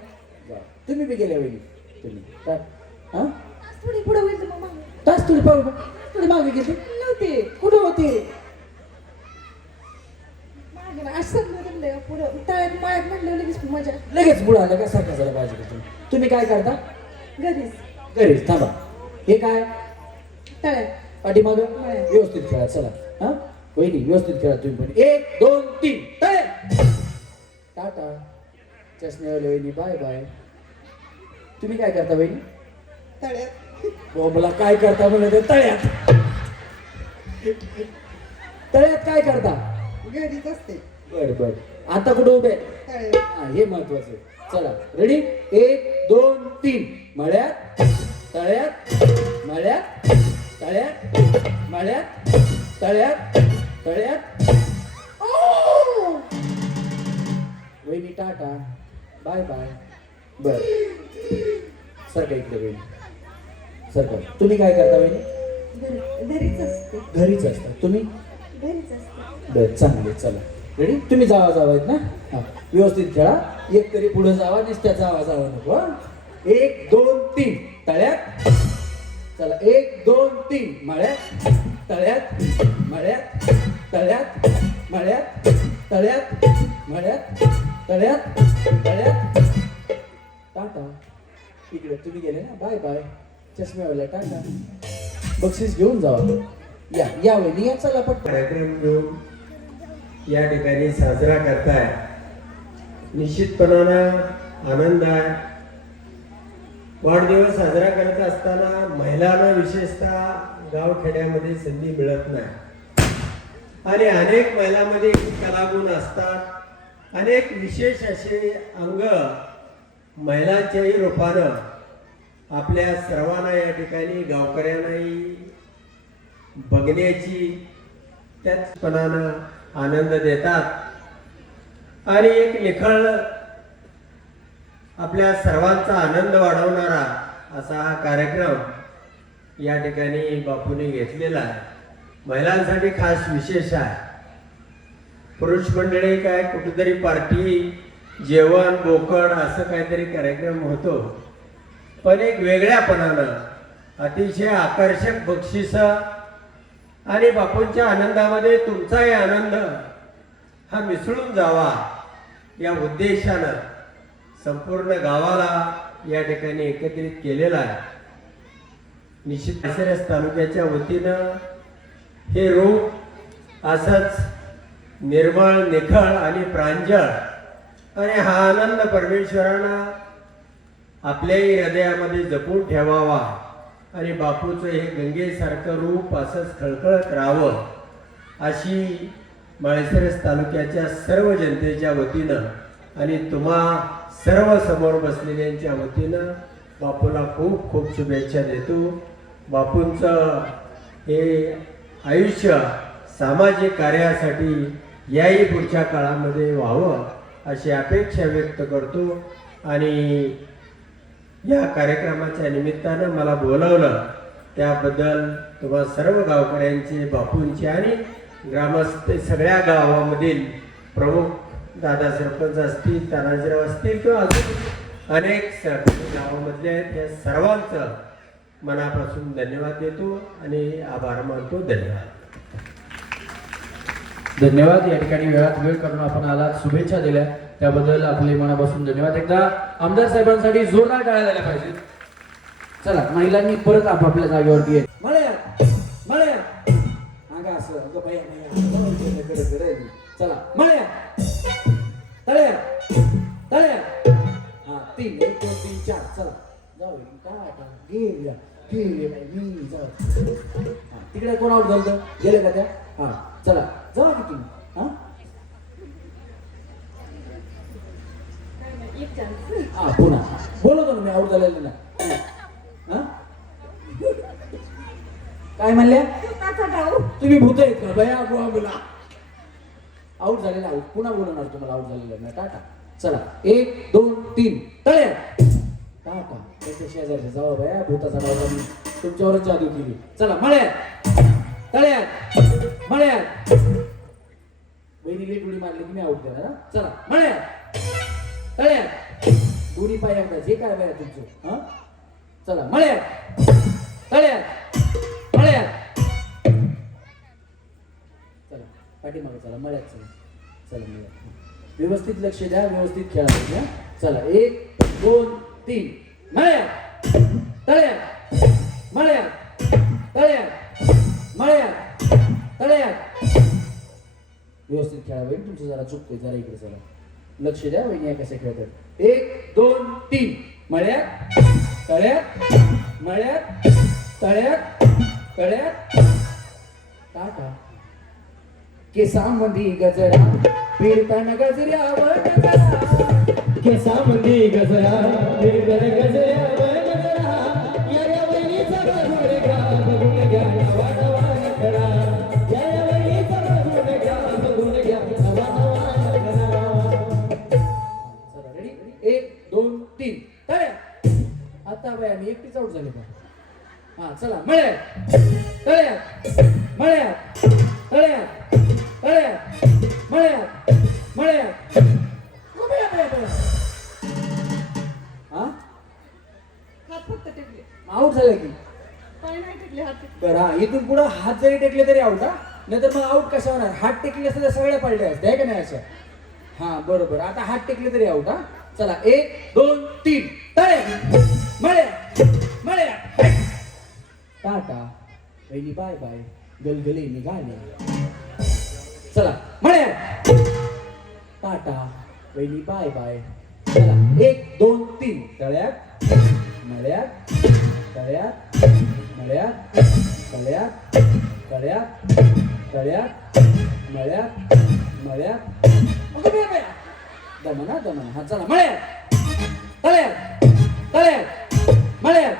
तुम्ही बी गेल्या वहिनी. तुम्ही हा थोडी पुढे होईल मग तास थोडी पाहू. थोडी मागे गेली नव्हते. कुठं होती? मागे असं म्हणलं पुढं तळ्यात मळ्यात म्हणलं लगेच मजा. लगेच पुढं आलं का? सारखा जरा बाजू. तुम्ही काय करता? घरीच. घरीच. थांबा. हे काय? तळ्यात. पाठीमाग. व्यवस्थित खेळा. चला हा वहिनी व्यवस्थित खेळा तुम्ही पण. 1 2 3 तळ्यात. टाटा. चष्म्यावाले वहिनी बाय बाय. तुम्ही काय करता वहिनी? तळ्यात. मला काय करता म्हणलं ते तळ्यात. तळ्यात काय करता? घरीच असते. बर बर. आता कुठं उभे? तळ्यात. हा हे महत्वाचं. चला रेडी. 1 2 3 मळ्यात तळ्यात मळ्यात तळ्यात मळ्यात तळ्यात तळ्यात. वहिनी टाटा बाय बाय. बर सरका इकडे वहिनी. सरका. तुम्ही काय करता वहिनी? घरीच असते. घरीच असता. तुम्ही? घरीच असते. बर चांगले. चला रेडी. तुम्ही जावा आहेत ना. हा व्यवस्थित खेळा. एक तरी पुढे जावा. नुसत्या जावा नको. 1 2 3 तळ्यात. चला 1 2 3 मळ्यात तळ्यात मळ्यात तळ्यात मळ्यात तळ्यात मळ्यात तळ्यात तळ्यात. टाटा. इकडे तुम्ही गेले ना. Bye bye. चष्म्यावाला टाटा. बक्षीस घेऊन जावा. या वहिनी या. चला पटकन. कार्यक्रम घेऊन या ठिकाणी साजरा करताय. निश्चितपणानं आनंद आहे. वाढदिवस साजरा करत असताना महिलांना विशेषतः गावखेड्यामध्ये संधी मिळत नाही आणि अनेक महिलांमध्ये कलागुण असतात. अनेक विशेष असे अंग महिलांच्याही रूपानं आपल्या सर्वांना या ठिकाणी गावकऱ्यांनाही बघण्याची त्याचपणानं आनंद देतात आणि एक निखळ आपल्या सर्वांचा आनंद वाढवणारा असा हा कार्यक्रम या ठिकाणी बापूने घेतलेला आहे. महिलांसाठी खास विशेष आहे. पुरुष मंडळी काय कुठेतरी पार्टी जेवण बोकड असं काहीतरी कार्यक्रम होतो, पण एक वेगळ्यापणानं अतिशय आकर्षक बक्षीस आणि बापूंच्या आनंदामध्ये तुमचाही आनंद हा मिसळून जावा या उद्देशानं संपूर्ण गावाला या ठिकाणी एकत्रित केलेला आहे. निश्चित माळशिरस तालुक्याच्या वतीनं हे रूप असंच निर्मळ निखळ आणि प्रांजळ आणि हा आनंद परमेश्वरानं आपल्याही हृदयामध्ये जपून ठेवावा आणि बापूचं हे गंगेसारखं रूप असंच खळखळत राहावं अशी माळशिरस तालुक्याच्या सर्व जनतेच्या वतीनं आणि तुम्हा सर्व समोर बसलेल्यांच्या वतीनं बापूला खूप खूप शुभेच्छा देतो. बापूंचं हे आयुष्य सामाजिक कार्यासाठी याही पुढच्या काळामध्ये व्हावं अशी अपेक्षा व्यक्त करतो आणि या कार्यक्रमाच्या निमित्तानं मला बोलावलं त्याबद्दल तुम्हा सर्व गावकऱ्यांचे बापूंचे आणि ग्रामस्थ सगळ्या गावामधील प्रमुख दादा सरपंच असतील तानाजीराव असतील किंवा अजून अनेक गावामधले आहेत त्या सर्वांचं मनापासून धन्यवाद देतो आणि आभार मानतो. धन्यवाद. धन्यवाद. या ठिकाणी वेळात वेळ करून आपण आलात, शुभेच्छा दिल्या त्याबद्दल आपले मनापासून धन्यवाद. एकदा आमदार साहेबांसाठी जोरदार टाळ्या झाल्या पाहिजेत. चला महिलांनी परत आपापल्या जागेवरती येत मळ्या मळ्या अंगा असं अगं बाया बाया चला मळ्या तळ्या तळ्या हा 3 1 2 3 4 चला जाऊ टाटा गेल्या गेले नाही मी जाऊ. तिकडे कोण आउट झालं गेले का त्या? हा चला जाऊ की तुम्ही. हा हा पुन्हा बोलतो ना मी आउट झालेलं ना. हा काय म्हणल्या तुम्ही भूत आहेत का बया बोला. आउट झालेला आउट पुन्हा बोलणार तुम्हाला आउट झालेलं ना. टाटा चला 1 2 3 तळ्या टाटा. त्याच्या शेजारच्या जावा बया भूताचा डाव तुमच्यावरच जादू केली. चला मळ्या तळ्या मळ्या बहिणी लेट उडी मारली की मी आउट देणार. चला मळ्या तळ्या दोन्ही पाय एकदा जे काय बया तुमचं. हा चला मळ्या तळ्या मळ्या चला पाठीमागे चला मळ्यात चला चला मळ्यात व्यवस्थित लक्ष द्या व्यवस्थित खेळा. चला 1 2 3 मळ्या तळ्या मळ्या तळ्या मळ्या तळ्या व्यवस्थित खेळा. वहिनी तुमचं जरा चुकतोय जरा इकडे चला लक्ष द्या. वहिनी कशा खेळतात. 1 2 3 मळ्यात तळ्यात मळ्यात तळ्यात तळ्यात टाटा. केसामध्ये गजरा फिरताना गजऱ्यावर गजरा केसामध्ये गजरा फिरताना गजऱ्यावर गजरा या वहिनीचा बघून घ्या बघून घ्या नवा नवा करा. या वहिनीचा बघून घ्या बघून घ्या नवा नवा करा. चला रेडी 1 2 3 तळ्या. आता बाया मी एकटीच आउट झाले का? हा चला मळ्या तळ्या मळ्या तळ्या तळ्या मळ्या मळ्या हात फक्त टेकले आउट झालं की पाय नाही टेकले हात बरं. हा इथून पुढे हात जरी टेकले तरी आउट. हा नाहीतर मग आउट कशा होणार? हात टेकले असते तर सगळ्या पडल्या असते आहे का नाही अशा. हा बरोबर. आता हात टेकले तरी आउट. हा चला 1 2 3 तळ्या मळ्या मळ्या टाटा पहिली बाय बाय गलगले निघाले. चला मळ्या टाटा पहिली बाय बाय चला 1 2 3 तळ्यात मळ्यात तळ्यात मळ्यात तळ्यात तळ्यात तळ्यात मळ्यात मळ्यात दमना दमना हा चला मळ्यात तळ्यात तळ्यात मळ्यात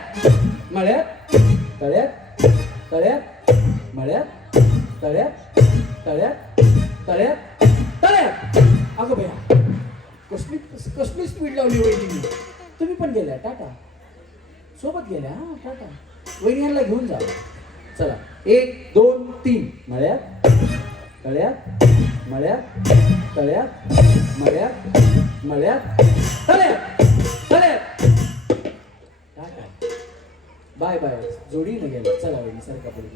मळ्यात तळ्यात तळ्यात मळ्यात तळ्यात तळ्यात तळ्यात तळ्यात. अगं भैया कसली स्पीड लावली वहिनी, तुम्ही पण गेल्या टाटा सोबत गेल्या. हा टाटा वहिनी यांना घेऊन जा. चला 1 2 3 मळ्यात तळ्यात मळ्यात तळ्यात मळ्यात मळ्यात तळ्यात तळ्यात. टाटा बाय बाय जोडीने गेल्या. चला वहिनी सारखा पुढे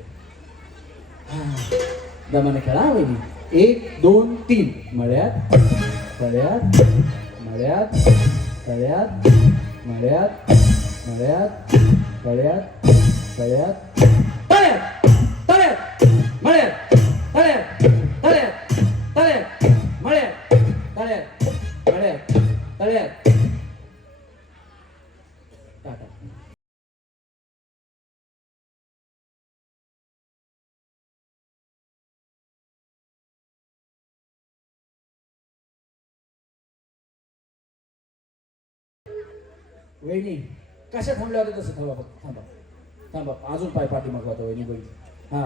दमाने खेळा वहिनी. 1 2 3 मळ्यात तळ्यात मळ्यात तळ्यात मळ्यात मळ्यात तळ्यात तळ्यात तळ्यात तळ्यात मळ्यात तळ्यात तळ्यात तळ्यात मळ्यात तळ्यात मळ्यात तळ्यात. टाटा. वहिनी कशा थांबल्या होत्या तसं थांबा थांबा थांबा अजून पाय पाठीमागं होता वहिनी बघितली. हा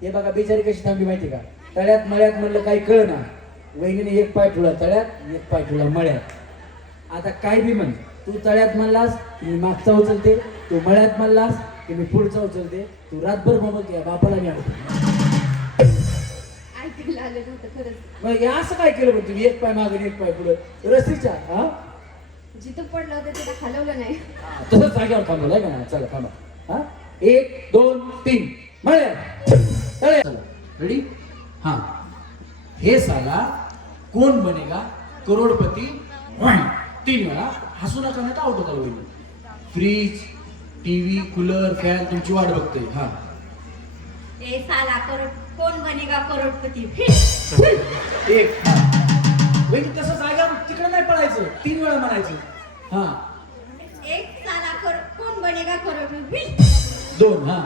हे बघा बिचारी कशी थांबली माहिती का, तळ्यात मळ्यात म्हणलं काही कळ ना. वहिनीने एक पाय ठेवला तळ्यात एक पाय ठेवला मळ्यात. आता काय बी म्हण, तू तळ्यात म्हणलास की मी मागचा उचलते, तू मळ्यात म्हणलास की मी पुढचा उचलते, तू रातभर बोलते बापाला मी आणतो. ऐकायला आलं नव्हतं खरंच. मग हे असं काय केलं बरं तुम्ही, एक पाय मागे एक पाय पुढे रस्तीच्या. हा जिथं पडलं होतं तिथं हलवलं नाही. तसंच जागेवर थांबवलंय का नाही. चला थांबा. हा 1 2 3 मळ्यात तळ्यात. चला रेडी. हा हे साला कोण बनेगा करोडपती 3 वेळा. हसू नका नाही तर आउट होता वहिनी. फ्रीज टीव्ही कूलर फॅन तुमची वाट बघते. हा ए साला कोण बनेगा करोडपती. एक वहिनी तसं जागा तिकडे नाही पळायचं, 3 वेळा म्हणायचं. हा एक साला कोण बनेगा करोडपती. 2 हा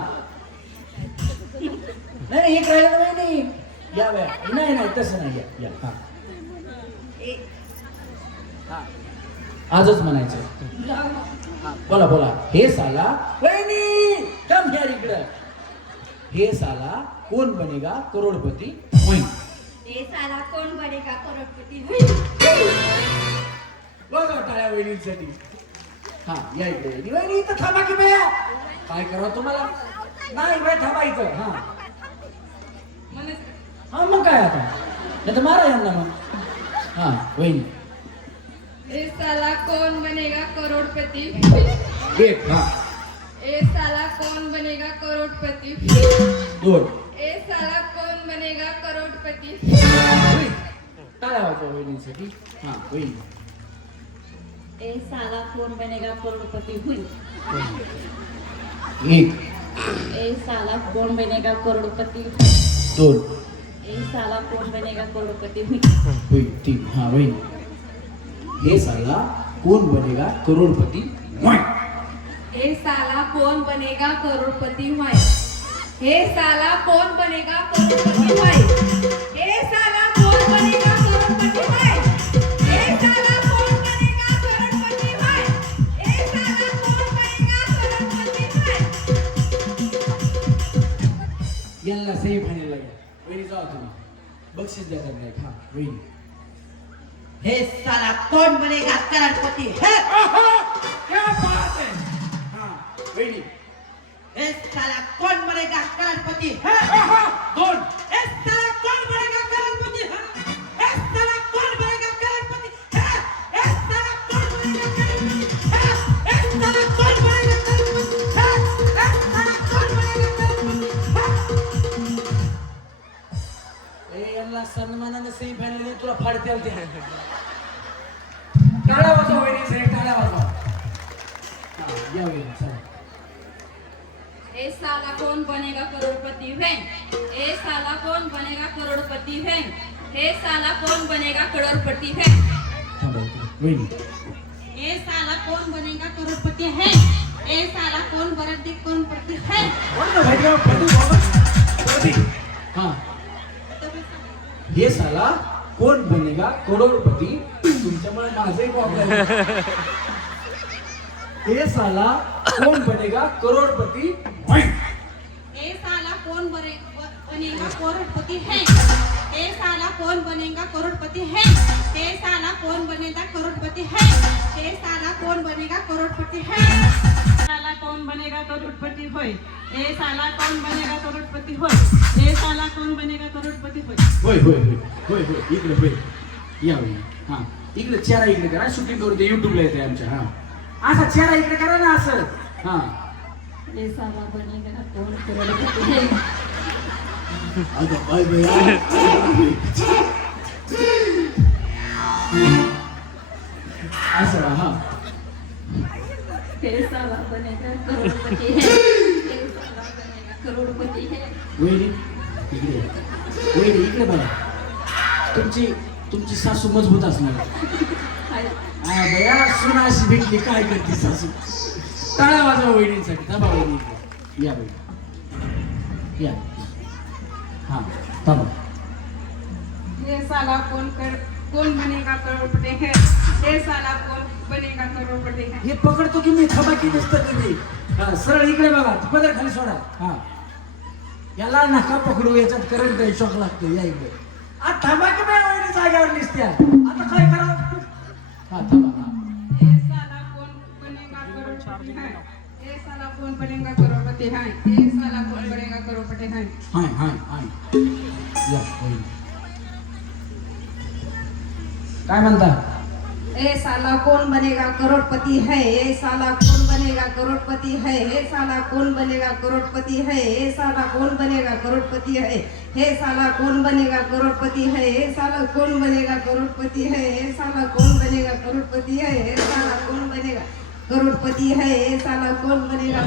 नाही एक राहिलं ना वहिनी. या वेळा नाही नाही तसं नाही. या हा आजच म्हणायचं. हा बोला बोला. हे साला वहिनी कम ह्या इकडं. हे साला कोण बनेगा करोडपती वहिनी. ए साला कोण बनेगा करोडपती. बघा टाळ्या वहिनीसाठी. हा या इकडे वहिनी इथं थांबा की बया. काय करा तुम्हाला नाही बाय थांबा इथं. हा हा मग काय आता नाही तर मारा यांना मग. हा वहिनी ए साला कौन बनेगा करोड़पति. 1 हा ए साला कौन बनेगा करोड़पति. 2 ए साला कौन बनेगा करोड़पति. टाळ्या वाजवा वहिनीसाठी. हा वहिनी. ए साला कोण बनेगा करोडपती हुई. 1 ए साला कोण बनेगा करोडपती. 2 ए साला कोण बनेगा करोडपती हुई. होईल 3 हा वहिनी. हे साला कोण बनेगा करोडपती. ए साला कौन बनेगा करोड़पति हुआ. हे साला कौन बनेगा करोड़पति हुआ. हे साला कौन बनेगा करोड़पति हुआ. हे साला कौन बनेगा करोड़पति हुआ. हे साला कौन बनेगा करोड़पति हुआ. यांना सेमी फायनल लागेल. वहिनी जाऊ तुम्ही बक्षीस देतात नाही. हा वहिनी. हे साला कौन बनेगा करोड़पति है. क्या बात है. हा वहिनी. हे साला कौन बनेगा करोड़पति है. 2 हे साला कौन बनेगा करोड़पति है. हे साला कौन बनेगा करोड़पति है. हे साला कौन बनेगा करोड़पति है. हे साला कौन बनेगा करोड़पति है. हे साला कौन बनेगा करोड़पति है. ए यांना सन्मानाने सेमी फायनल तुला फाडते होते. टाळा वाजवा वहिनी से टाळा वाजवा. हा या वहिनी चला. ए साला कौन बनेगा करोड़पति है. ए साला कौन बनेगा करोड़पति है. हे साला कौन बनेगा करोड़पति है. थांबा इकडे. वहिनी कौन बनेगा करोड़पति है ए साला कौन बनेगा करोड़पति है हाँ हे साला कोण बनेगा करोडपती तुमच्यामुळे माझे प्रॉब्लेम हे साला कोण बनेगा करोडपती ए साला कौन बनेगा करोड़पति है ए साला कौन बनेगा करोड़पति है ए साला कौन बनेगा करोड़पति है ए साला कौन बनेगा करोड़पति है साला कौन बनेगा करोड़पति होय ए साला कौन बनेगा करोड़पति होय ए साला कौन बनेगा करोड़पति होय होय होय होय होय होय इकडे होय या होय हा इकडे चेहरा इकडे करा शूटिंग करू दे युट्यूबला येते आमच्या हा असा चेहरा इकडे करा ना असं हा ए साला बनेगा कौन करोड़पति है अगं बाय बाय असं हा हे साला बनेगा करोड़पति है हे साला बनेगा करोड़पति है वहिनी इकडे वहिनी इकडे बघा तुमची सासू मजबूत असणार हा बया सुना अशी भेटली काय करते सासू टाळा वाजवा वहिनींसाठी थांबा वहिनी इकडे. या वहिनी या हा थांबा ये साला कौन बनेगा करोड़पति है ये साला कौन बनेगा करोड़पति है हे पकडतो की मी थबाकी दिसतं तुम्ही हा सरळ इकडे बघा पदर खाली सोडा हा याला नका पकडू याच्यात करंट आहे शॉक लागतो या इकडे आता थांबा की मी वहिनी जागेवर दिसत्या आता काय करा हा थांबा हा ये साला कौन बनेगा करोड़पति है ये साला कौन बनेगा करोड़पति है ये साला कौन बनेगा करोड़पति है हाय हाय हाय या वहिनी काय म्हणता ए साला कौन बनेगा करोड़पति है ए साला कौन बनेगा करोड़पति है ए साला कौन बनेगा करोड़पति है ए साला कौन बनेगा करोड़पति है हे साला कौन बनेगा करोड़पति है ए साला कौन बनेगा करोड़पति है ए साला कौन बनेगा करोड़पति है ए साला कौन बनेगा करोड़पति है ए साला कौन बनेगा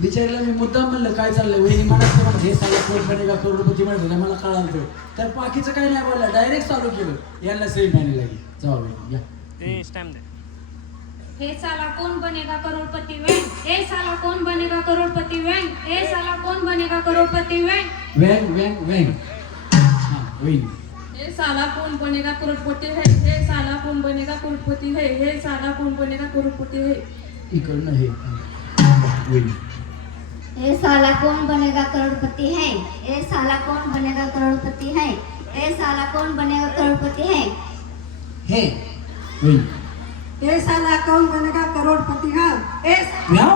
बिचारीला मी मुद्दाम म्हणलं काय चाललंय वहिनी मला हे साला कोण बनेगा करोडपती म्हणलं मला कळालं तर बाकीचं काय नाही बोलला डायरेक्ट चालू केलं यांना सेम फायनल लागली जाऊ वहिनी या हे साला कौन बनेगा करोड़पति वैंग हे साला कौन बनेगा करोड़पति वैंग हे साला कौन बनेगा करोड़पति वैंग वॅंग वॅंग वॅंग हा वहिनी हे साला कौन बनेगा करोड़पति है हे साला कौन बनेगा करोड़पति है हे साला कौन बनेगा करोड़पति है इकडनं हे वहिनी ए साला कौन बनेगा करोड़पति है ए साला कौन बनेगा करोड़पति है ए साला कौन बनेगा करोड़पति है हे वहिनी ए साला कौन बनेगा करोड़पति है ए म्याव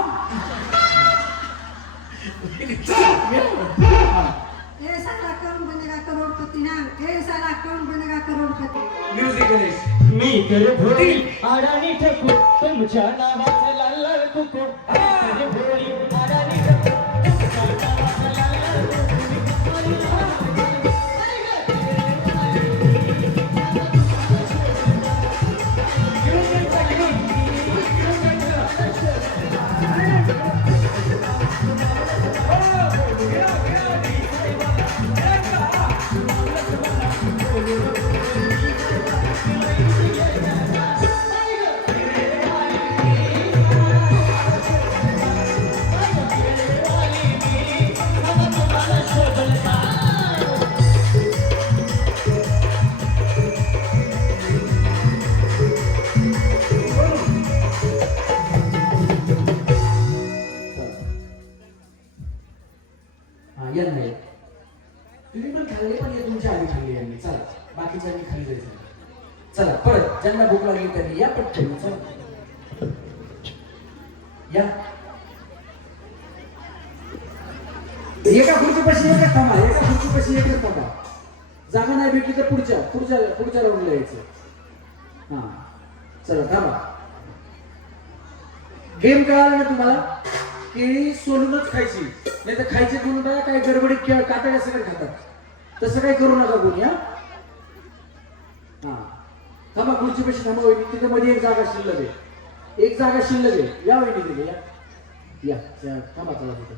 ए साला कौन बनेगा करोड़पति है ए साला कौन बनेगा करोड़पति म्युझिक गणेश मी तर भोरी आडानी ठकू तुमच्या नावाचं लाल लाल कुकू तर भोरी आडानी ठकू तुमच्या नावाचं लाल लाल यांना तुम्ही पण खाल्ले पण हे तुमच्या आधी खाल्ली यांनी चला बाकीच्यांनी खाली जायचं चला परत ज्यांना भूक लागली त्यांनी या पटकन चला या एका खुर्चीपाशी एकच थांबा एका खुर्चीपाशी एकच थांबा जागा नाही भेटली तर पुढच्या राऊंडला यायचं हा चला थांबा गेम कळाला ना तुम्हाला केळी सोलूनच खायची नाही तर खायचे म्हणून बघा काय गडबडीत कातड्या सगळं खातात तसं काही करू नका कोणी हा थांबा खुर्चीपाशी थांबा वहिनी तिथे मध्ये एक जागा शिल्लक आहे एक जागा शिल्लक आहे या वहिनी तिथे या थांबा चला तिथे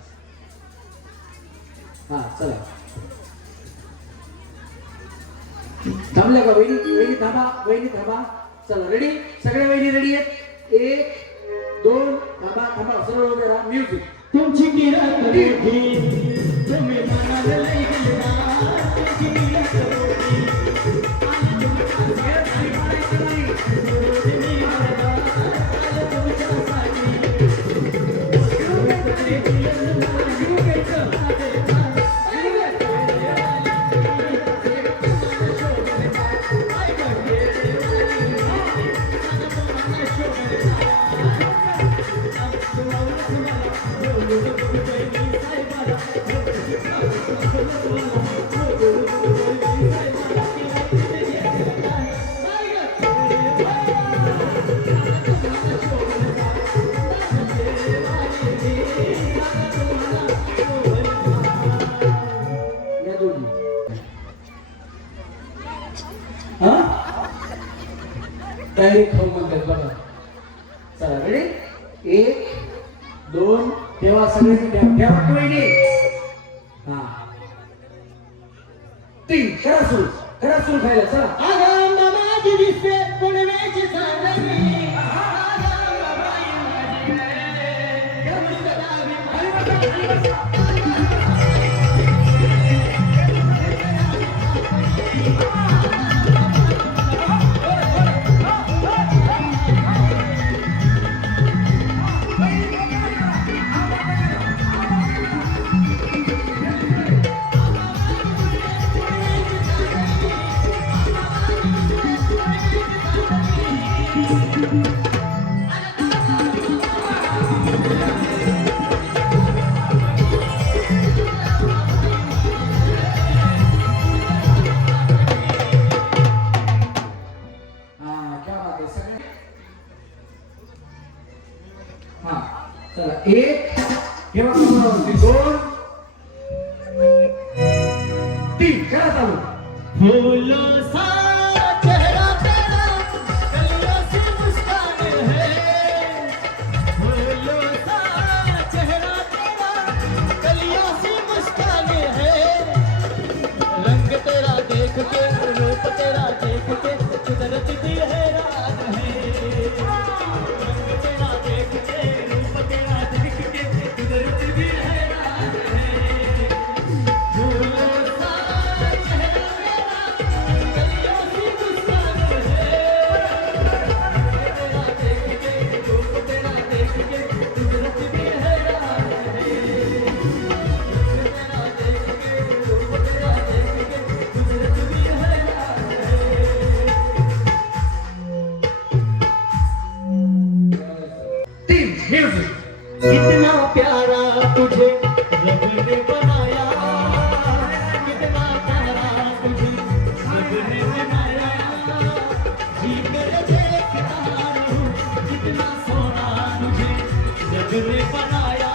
हा चला थांबल्या का वहिनी? वहिनी थांबा, वहिनी थांबा. चला रेडी, सगळ्या वहिनी रेडी आहेत. 1 2 थांबा थांबा, सरळ उभे राहा. म्युझिक. तुमची किरण मोठी तुम्ही मनाला लई गेला तुमची किरण मोठी आणि तुमच्या या दोन्ही. हा डायरेक्ट खाऊ म्हणतात बघा. चला रेडी, 1 2 तेव्हा सगळे ठेवा वहिनी. हा 3 करा सुरू खायला. चला आगंबा माझी दिसते पुणवेची चांदणी चला 1 केव्हा 2 3 करा चालू. फूलों सा चेहरा तेरा कलियों सी मुस्कान है फूलों सा चेहरा तेरा कलियों सी मुस्कान है रंग तेरा देख के रूप तेरा देख के कुदरत भी हैरान है रंग तेरा देख के रूप तेरा देख के कुदरत भी हैरान है फूलों सा चेहरा तेरा कलियों सी मुस्कान है तेरा देख के रूप तेरा देख के कुदरत भी हैरान है तेरा देख के रूप तेरा देख के कुदरत भी हैरान है 3 म्युझिक. कितना प्यारा तुझे रब ने बनाया कितना प्यारा तुझे रब ने बनाया जी कर देखता रहूं कितना सोना तुझे रब ने बनाया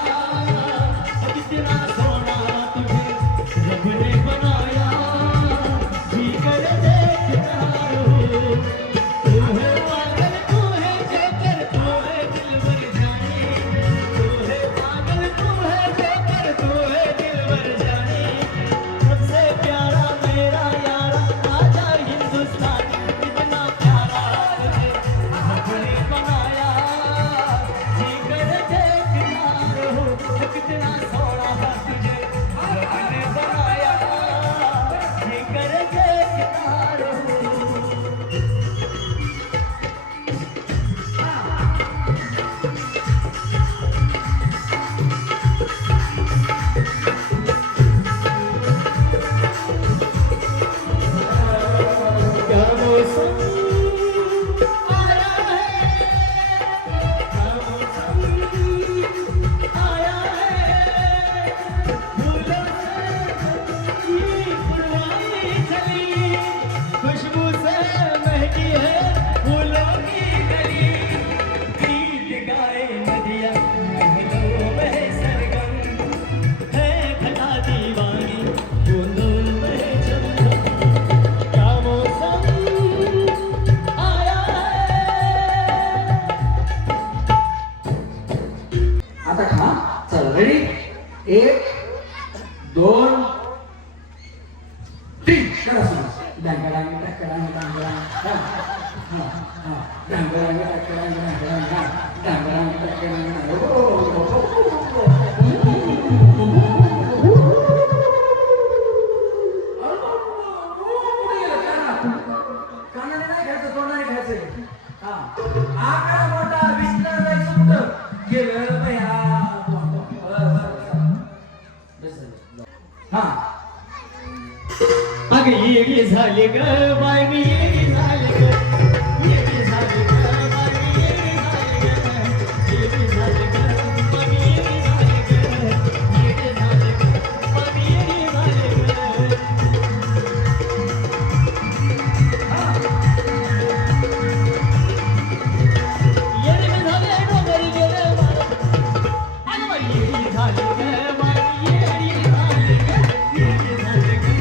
कितना सोना तुझे रब ने बनाया जी कर देखता रहूं तू है पागल तू है जेकर तू है दिलबर जाने तू है पागल तू है जेकर तू है दिलबर जाने सबसे प्यारा मेरा यारा आजा हिंदुस्तान कितना प्यारा तुझे रब ने बनाया जी कर देखता गेलं बया. हा अग येडी झाली ग बाय मी येडी झाली ग येडी झाली ग बाय मी येडी झाली ग येडी झाली ग बाय मी येडी झाली ग येडी झाली ग बाय मी येडी झाली ग येडी झाली डोंगरी गेले अग बाई येडी झाली ग बाय मी येडी झाली ग येडी झाली ग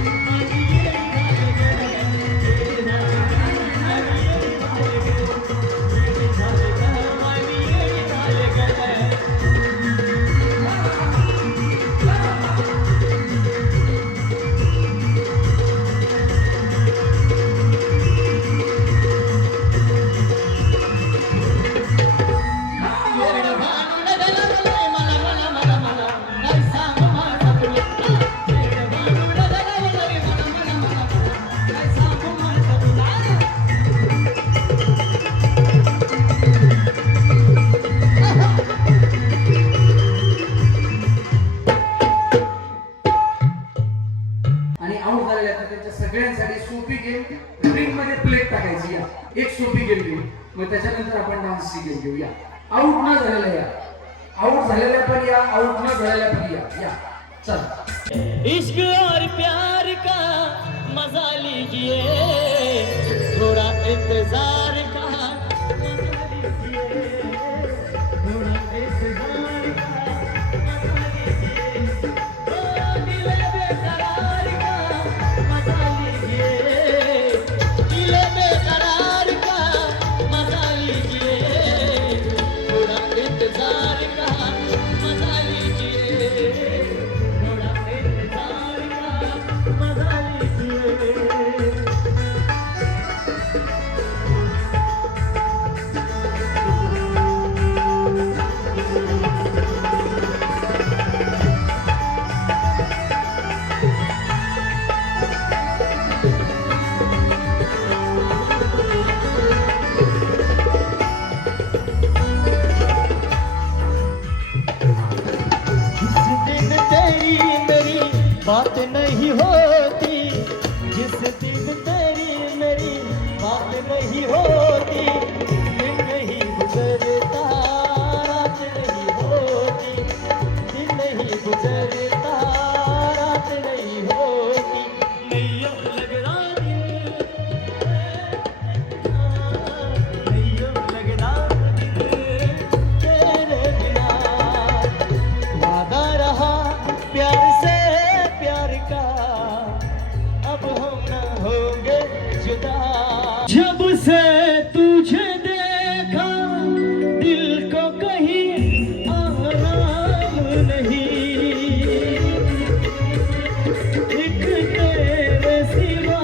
आणि आऊट झालेल्या त्यांच्या सगळ्यांसाठी सोपी गेम रिंग मध्ये प्लेट टाकायची या एक सोपी गेम घेऊ मग त्याच्यानंतर आपण डान्सची गेम घेऊया आऊट न झालेल्या या आऊट झालेल्या पण या आऊट न झालेल्या पण या चल इश्क और प्यार का मजा लीजिए थोड़ा इंतजार का मजा लीजिए थोड़ा इंतजार का मजा लीजिए ओ दिल बेकरार का मजा लीजिए दिल बेकरार का मजा लीजिए थोड़ा इंतजार का मजा लीजिए थोड़ा इंतजार का मजा लीजिए बात नहीं होती जिस दिन तेरी मेरी बात नहीं होती दिन नहीं गुजरता रात नहीं होती दिन नहीं गुजरता रात नहीं होती नहीं अब लग रहा दिल नहीं अब लग रहा दिल तेरे बिना वादा रहा प्यार से प्यार का अब हम न होंगे जुदा जब से तुझे देखा दिल को कहीं आराम नहीं एक तेरे सिवा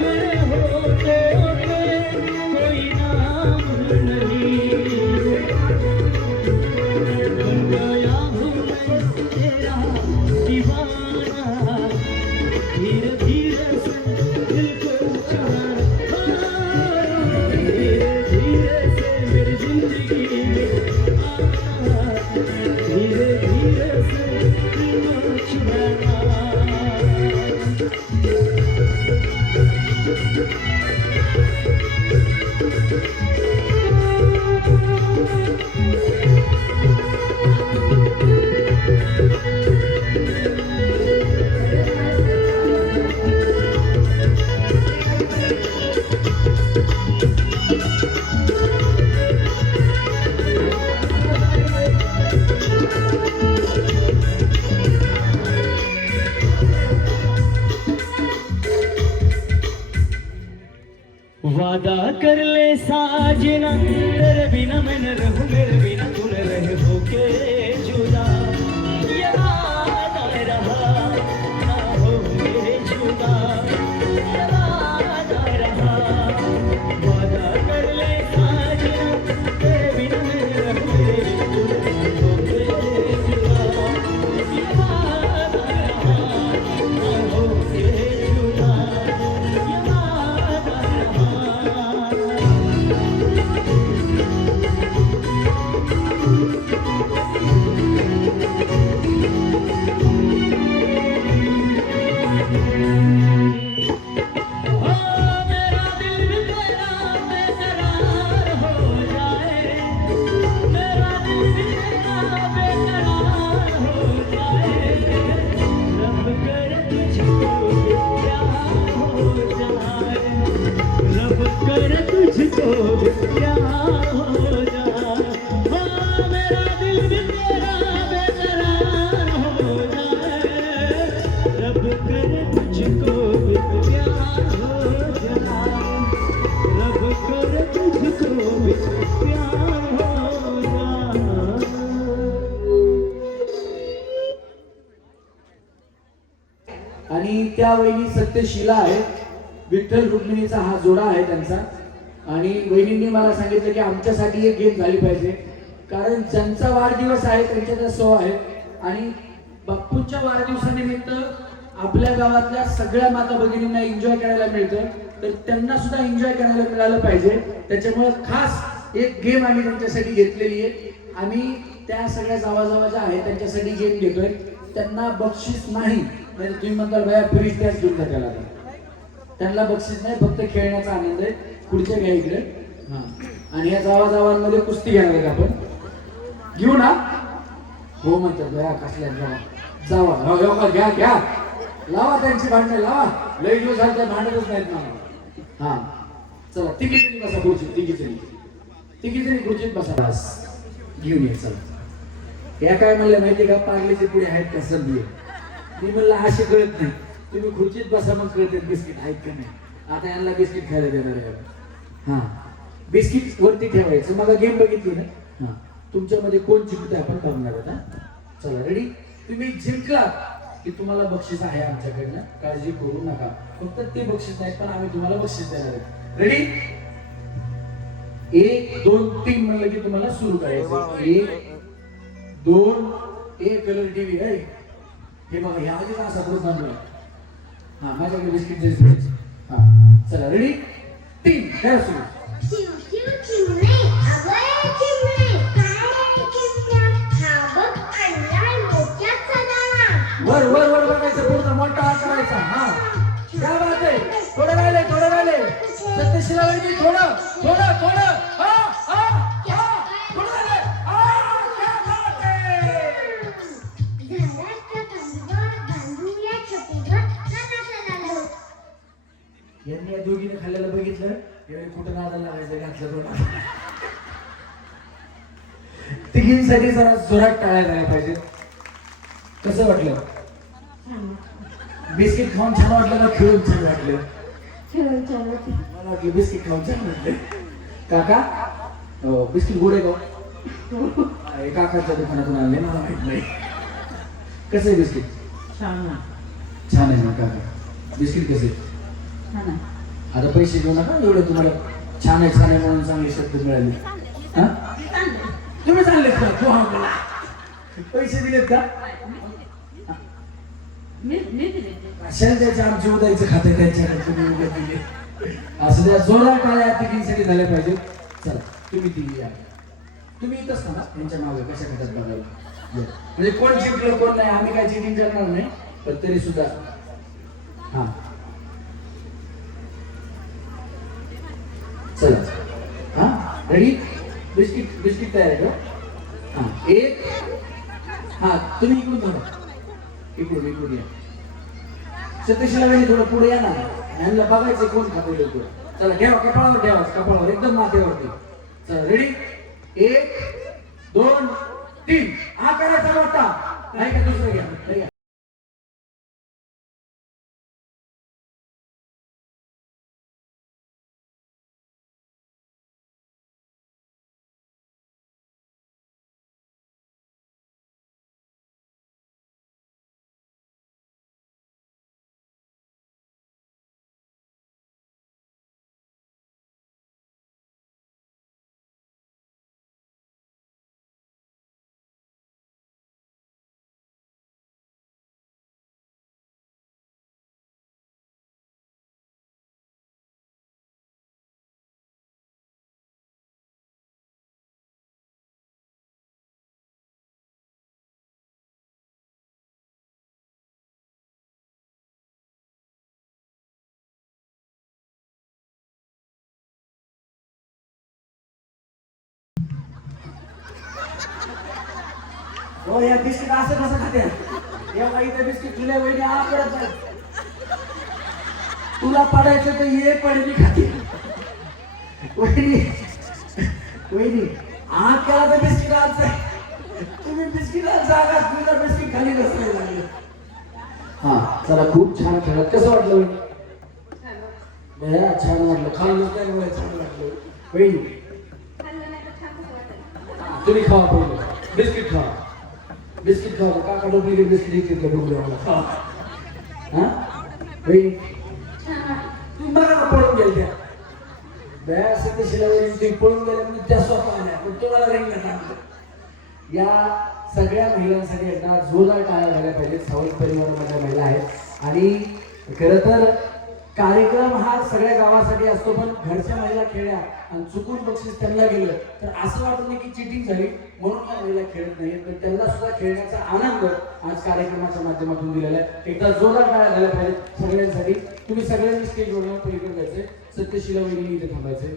मेरे होठों पे कोई नाम नहीं बन गया हूँ मैं तेरा दीवाना धीरे धीरे से दिल को चुराना धीरे धीरे से मेरी जिंदगी में आना धीरे धीरे से दिल को चुराना वादा कर ले साजना तेरे बिना मैं न रहूं मेरे बिना तू न रहे होके जुदा ये वादा रहा ना होंगे जुदा ये वादा रहा वादा कर ले साजना तेरे बिना मैं न रहूं मेरे बिना तू न रहे होके जुदा ये वादा रहा ना होंगे जुदा ये वादा रहा त्या वहिनी सत्यशीला आहे, विठ्ठल रुक्मिणीचा हा जोडा आहे त्यांचा. आणि वहिनींनी मला सांगितलं की आमच्यासाठी एक गेम झाली पाहिजे, कारण ज्यांचा वाढदिवस आहे त्यांच्या त्या सो आहेत आणि बाप्पूंच्या वाढदिवसानिमित्त आपल्या गावातल्या सगळ्या माता भगिनींना एन्जॉय करायला मिळतं, तर त्यांना सुद्धा एन्जॉय करायला मिळालं पाहिजे. त्याच्यामुळे खास एक गेम आम्ही त्यांच्यासाठी घेतलेली आहे. आम्ही त्या सगळ्या जावा ज्या आहेत त्यांच्यासाठी गेम घेतोय. त्यांना बक्षीस नाही, म्हणजे तुम्ही म्हणता बाया फ्रीज त्याच घेऊन टाकायला, त्यांना बक्षीस नाही, फक्त खेळण्याचा आनंद आहे. पुढच्या घ्या इकडे. हा, आणि या जावांमध्ये कुस्ती घेणार का आपण? घेऊ ना? हो म्हणतात बाया कसल्या जावा जावा घ्या घ्या, लावा त्यांची भांडणं लावा, लई दिवस झाले त्या भांडतच नाहीत ना. हा चला तिघी जणी बसा खुर्चीत, तिघी जणी खुर्चीत बसा. बस घेऊन ये. चला या काय म्हणलं माहिती का, पार्लेचे पुढे आहेत का संपले. मी म्हणलं असे कळत नाही, तुम्ही खुर्चीत बसा मग कळते बिस्किट आहेत का नाही. आता यांना बिस्किट खायला देणार आहे. हा बिस्किट वरती ठेवायचं. मग गेम बघितली ना. हा तुमच्यामध्ये कोण जिंकते आपण बघणार होता. चला रेडी. तुम्ही जिंकला की तुम्हाला बक्षीस आहे आमच्याकडनं, काळजी करू नका. फक्त ते बक्षीस नाही पण आम्ही तुम्हाला बक्षीस देणार आहे. रेडी? 1 2 3 म्हणलं की तुम्हाला सुरू करायचं. 1 2 एक कलर टीव्ही आहे हे बघा, ह्या आधीच असा ग्रुप बांधला. हा माझ्याकडे बिस्किट द्यायचं. हा चला रेडी 3 काय सुरू. वर वर वर बघायचं, पूर्ण मोठा हात करायचा. हा क्या बात आहे. थोडं राहिले सत्यशीला वहिनी, थोडं थोडं थोडं. हा हा हा थोडं राहिले. क्या बात आहे. यांनी या दोघीने खाल्ल्याला बघितलं, यावेळी कुठं नादाला लागायचं घातलं थोडं. तिघींसाठी जरा जोरात टाळ्या झाल्या पाहिजे. कसं वाटलं? बिस्किट खाऊन छान वाटलं ना खेळून छान वाटलं? मला वाटलं बिस्किट खाऊन छान वाटलं. काका बिस्किट गोड आहे का? काकाच्या दुकानातून आणले, मला माहित नाही. कसं आहे बिस्किट? छान आहे ना काका बिस्किट. कसे? आता पैसे देऊ नका एवढे, तुम्हाला छान आहे म्हणून चांगले शब्द मिळाले. हा तुम्ही चांगलेत का? पैसे दिलेत का? अशाला त्याच्या आमची उदायचं खाते त्यांच्याकडे तुम्ही उद्या दिले. असं त्या जोरात टाळ्या तिघींसाठी झाल्या पाहिजे. चला तुम्ही तिघी या, तुम्ही इथंच ना त्यांच्या मागे कशा खात्यात बघायला. म्हणजे कोण जिंकलं कोण नाही आम्ही काय चिटिंग करणार नाही, पण तरी सुद्धा. हा चला. हा रेडी. बिस्किट तयार आहे का? हा 1. हा तुम्ही इकडून धरा, इकडून या. सत्यशीला वहिनी थोडं पुढे या ना, यांना बघायचं कोण खाते लवकर. चला ठेवा, कपाळावर एकदम माथ्यावरती. चला रेडी 1 2 3. हा करायचा मोठा नाही का? दुसरं घ्या. हो या बिस्किट असं कसं खाते? या बाईचं बिस्किट तुला वहिनी आ पडत नाही. तुला पडायचं तर ये पडली खाते. वहिनी आ केला तर बिस्किट आज तुम्ही बिस्किट जागा तुला बिस्किट खाली कसं लागलं. हा चला खूप छान खेळत. कसं वाटलं वहिनी? छान वाटलं. खाल्लं त्यामुळे छान वाटलं. वहिनी तुम्ही खावा पहिलं बिस्किट खावा. बिस्किट खावा. काका डोकली बिस्किट डोकली. हा होय. बघा ना, पळून गेल्या त्या सतीशीला ते पळून गेल्या म्हणजे त्या स्वतः आल्या पण तुम्हाला रिंगणात आणलं. या सगळ्या महिलांसाठी एकदा जोरदार टाळ्या झाल्या पाहिजेत. सावंत परिवारामधल्या महिला आहेत आणि खरं तर कार्यक्रम हा सगळ्या गावासाठी असतो, पण घरच्या महिला खेळल्या आणि चुकून बक्षीस त्यांना गेलं तर असं वाटत नाही की चिटिंग झाली म्हणून या महिला खेळत नाही, पण त्यांना सुद्धा खेळण्याचा आनंद आज कार्यक्रमाच्या माध्यमातून दिलेला आहे. एकदा जोरदार टाळ्या झाल्या पाहिजेत सगळ्यांसाठी. तुम्ही सगळ्यांनी स्टेजवर पलीकडे जायचंय, सत्यशीला वहिनी इथे थांबायचे.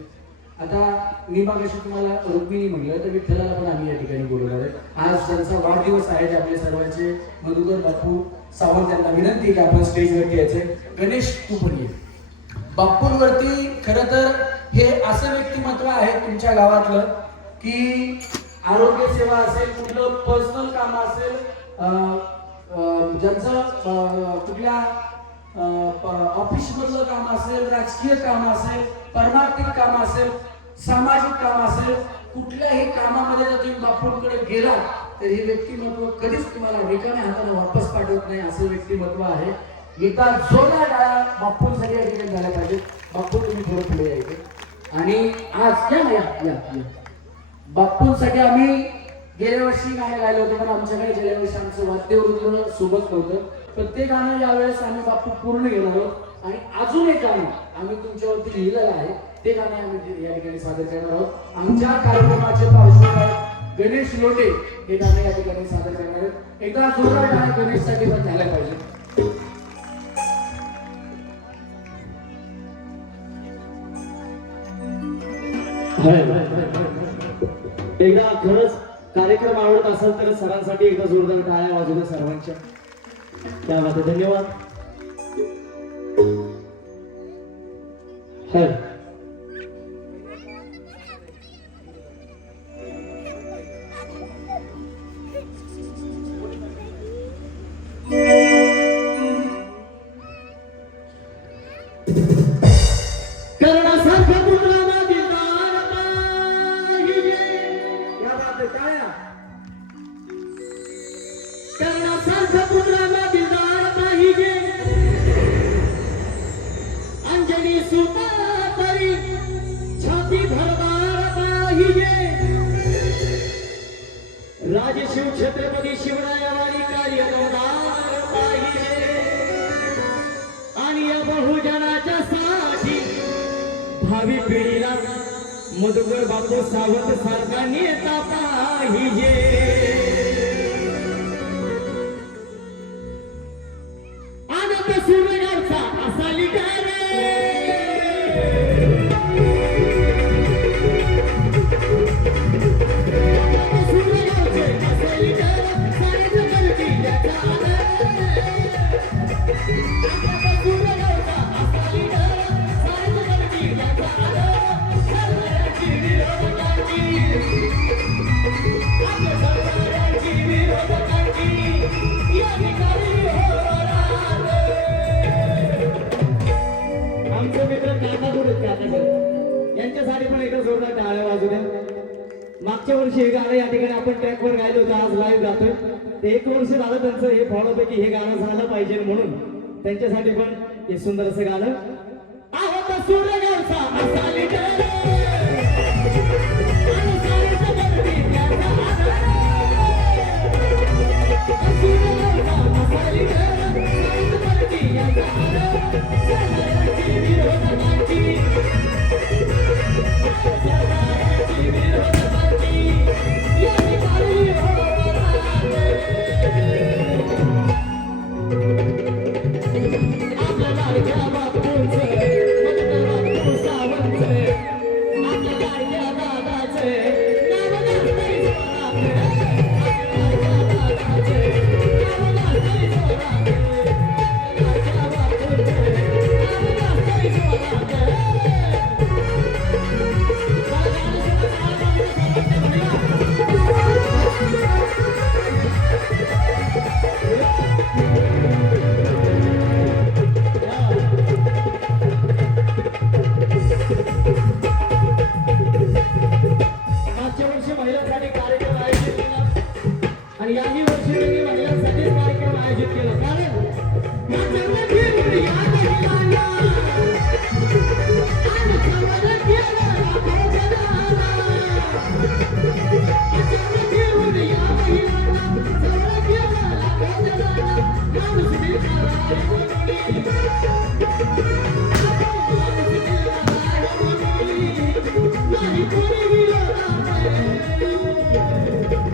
आता मी मागाशी तुम्हाला रुक्मिणी म्हटलं तर विठ्ठलाला पण आम्ही या ठिकाणी बोलवणार आहे. आज ज्यांचा वाढदिवस आहे ते आपले सर्वांचे मधुकर बापू सावंत यांना विनंती आहे की आपण स्टेजवरती यायचे. गणेश तू पण ये. बापूंवरती खरं तर हे असं व्यक्तिमत्व आहे तुमच्या गावातलं की आरोग्य सेवा असेल, कुठलं पर्सनल काम असेल, ज्यांचं कुठल्या ऑफिस मधलं काम असेल, राजकीय काम असेल, परमार्थिक काम असेल, सामाजिक काम असेल, कुठल्याही कामामध्ये जर तुम्ही बापूंकडे गेला तर हे व्यक्तिमत्व कधीच तुम्हाला रिकाम्या हाताने वापस पाठवत नाही. असं व्यक्तिमत्व आहे. एका जोरदार टाळ्या बापूंसाठी या ठिकाणी झाल्या पाहिजेत. बापू तुम्ही थोडं पुढे यायचे आणि आज या बापूंसाठी आम्ही गेल्या वर्षी गाणं गायलं होतं, पण आमच्याकडे गेल्या वर्षी आमचं वाद्यवृंद सोबत नव्हतं. पण ते गाणं यावेळेस आम्ही बापू पूर्ण घेणार आहोत आणि अजून एक गाणं आम्ही तुमच्यावरती लिहिलेलं आहे ते गाणे आम्ही या ठिकाणी सादर करणार आहोत. आमच्या कार्यक्रमाचे पार्श्वभूमी गणेश लोटे हे गाणे या ठिकाणी सादर करणार आहेत. एकदा जोरदार टाळ्या गणेशसाठी पण झाल्या पाहिजे. एकदा खरंच कार्यक्रम आवडत असेल तर सरांसाठी एकदा जोरदार टाळ्या वाजू द्या सर्वांच्या. त्यामध्ये धन्यवाद. राजशिव छत्रपती शिवरायावानी कार्यक्रमदार पाहिजे आणि या बहुजनाच्या साठी भावी पिढीला मधुकर बापू सावंत सारखा नेता पाहिजे. आनंद सूर्यगावचा असा लिटर आमचे मित्र यांच्यासाठी पण एकदा जोरदार टाळ्या वाजू द्या. मागच्या वर्षी हे गाणं या ठिकाणी आपण ट्रॅकवर गायलं होतं, आज लाईव्ह गातोय. ते 1 वर्ष झालं त्यांचं हे फॉलो पैकी हे गाणं झालं पाहिजे म्हणून त्यांच्यासाठी पण हे सुंदर असं गाणं. आहोत सूर्यगावचा असा लिटर याही वर्षी त्यांनी महिलांसाठीच कार्यक्रम आयोजित केला. कारण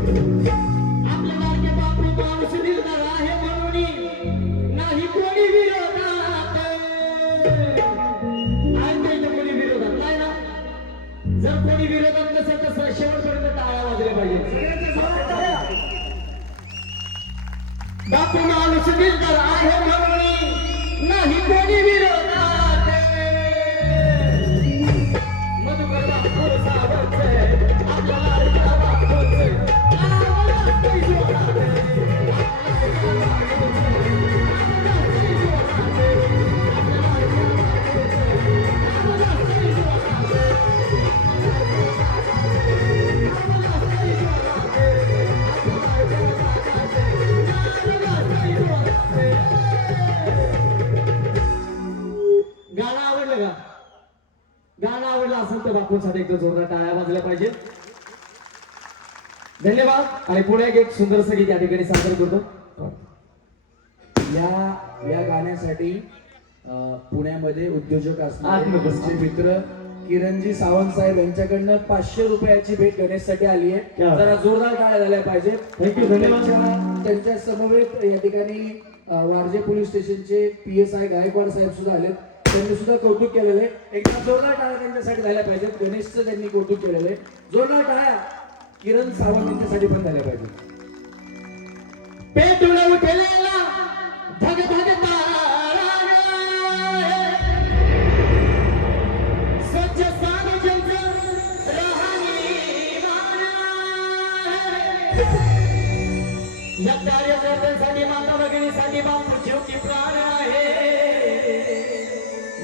आपल्या लाडके बापू माणूस दिलदार आहे म्हणून नाही कोणी विरोधात. आहे इथं कोणी विरोधात नाही ना? जर कोणी विरोधात नसेल तर शेवटपर्यंत टाळ्या वाजल्या पाहिजे. बापू माणूस दिलदार आहे म्हणून नाही कोणी विरोधात. मधुकर बापू सावंत आपल्या लाडक्या बापूंचे गाणं आवडलं का? गाणं आवडलं असेल तर बापूंसाठी एकदा जोरदार टाळ्या वाजल्या पाहिजे. धन्यवाद. आणि पुढे एक सुंदरसं गीत या ठिकाणी सादर करतो. या गाण्यासाठी पुण्यामध्ये उद्योजक असणारे आत्मकथा. मित्र किरणजी सावंत साहेब यांच्याकडनं 500 रुपयाची भेट गणेशसाठी आली आहे. क्या? जरा जोरदार टाळ्या झाल्या पाहिजे. Thank you, धन्यवाद. त्यांच्या समवेत या ठिकाणी वारजे पोलीस स्टेशनचे PSI गायकवाड साहेब सुद्धा आलेत. त्यांनी सुद्धा कौतुक केलेलं आहे. एकदा जोरदार टाळ्या त्यांच्यासाठी झाल्या पाहिजेत. गणेशचं त्यांनी कौतुक केलेलं आहे. जोरदार टाळ्या किरण सावंत यांच्यासाठी पण झाल्या पाहिजे. पेटून उठलेला धग धग तारा स्वच्छ सार्वजनिक राहणीमान. या कार्यकर्त्यांसाठी माता भगिनीसाठी बापू जीव की प्राण आहे.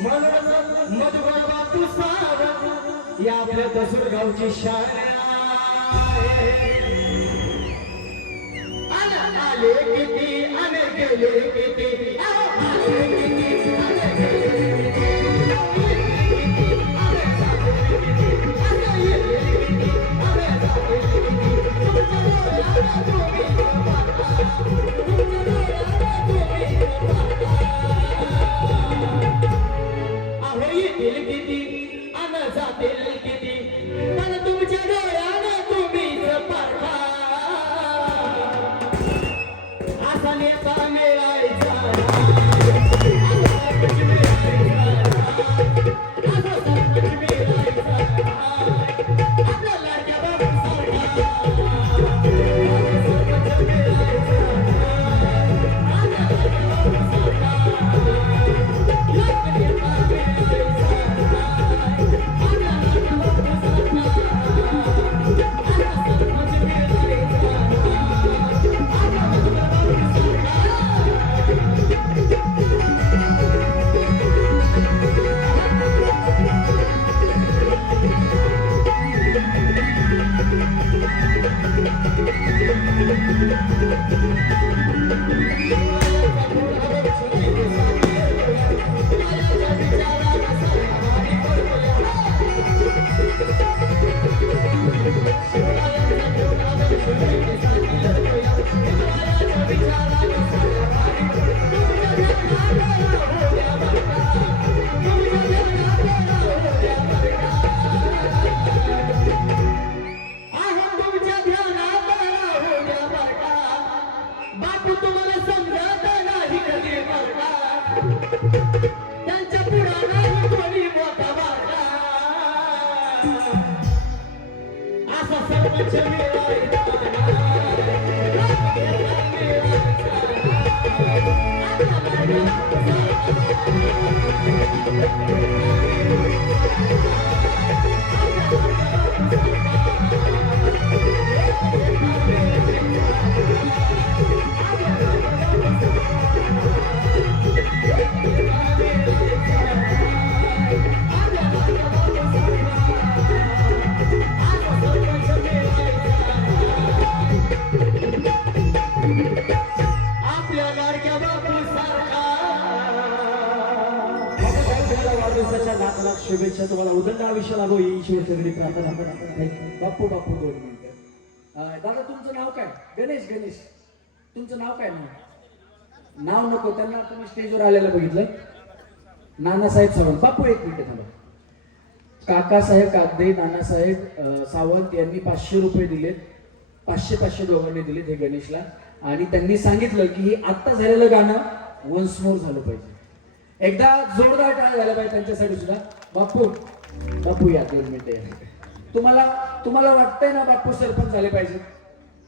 म्हणूनच मधुकर बापू सावंत या आपल्या दसूर गावची शान आहे. आले किती अने गेले किती आले किती अने गेले येतील किती अन जातील किती पण तुमच्या डोळ्यानं तुम्हीच पारखा. असा नेता मिळायचा आपल्या लाडक्या बापू तुम्हाला समजत नाही कधी बरका. त्यांच्या पुराणात कोणी मोठा बारका. असा सरपंच मिळायचा आपल्या लाडक्या बापू सारखा. वाढदिवसाच्या लाख लाख शुभेच्छा. तुम्हाला उदंड आयुष्य लाभो ही ईश्वरचरणी प्रार्थना. बापू 2 मिनिटं. दादा तुमचं नाव काय? गणेश. तुमचं नाव काय? नाव नको त्यांना. तुम्ही स्टेजवर आलेलं बघितलं. नानासाहेब सावंत. बापू 1 मिनिट थांबा. काकासाहेब कागदे नानासाहेब सावंत यांनी 500 रुपये दिलेत. 500 दोघांनी दिले ते गणेशला. आणि त्यांनी सांगितलं की हे आत्ता झालेलं गाणं वन्स मोर झालं पाहिजे. एकदा जोरदार टाळ्या झाल्या पाहिजे त्यांच्यासाठी सुद्धा. बापू या 2 मिनिटं या. तुम्हाला वाटतंय ना बापू सरपंच झाले पाहिजे?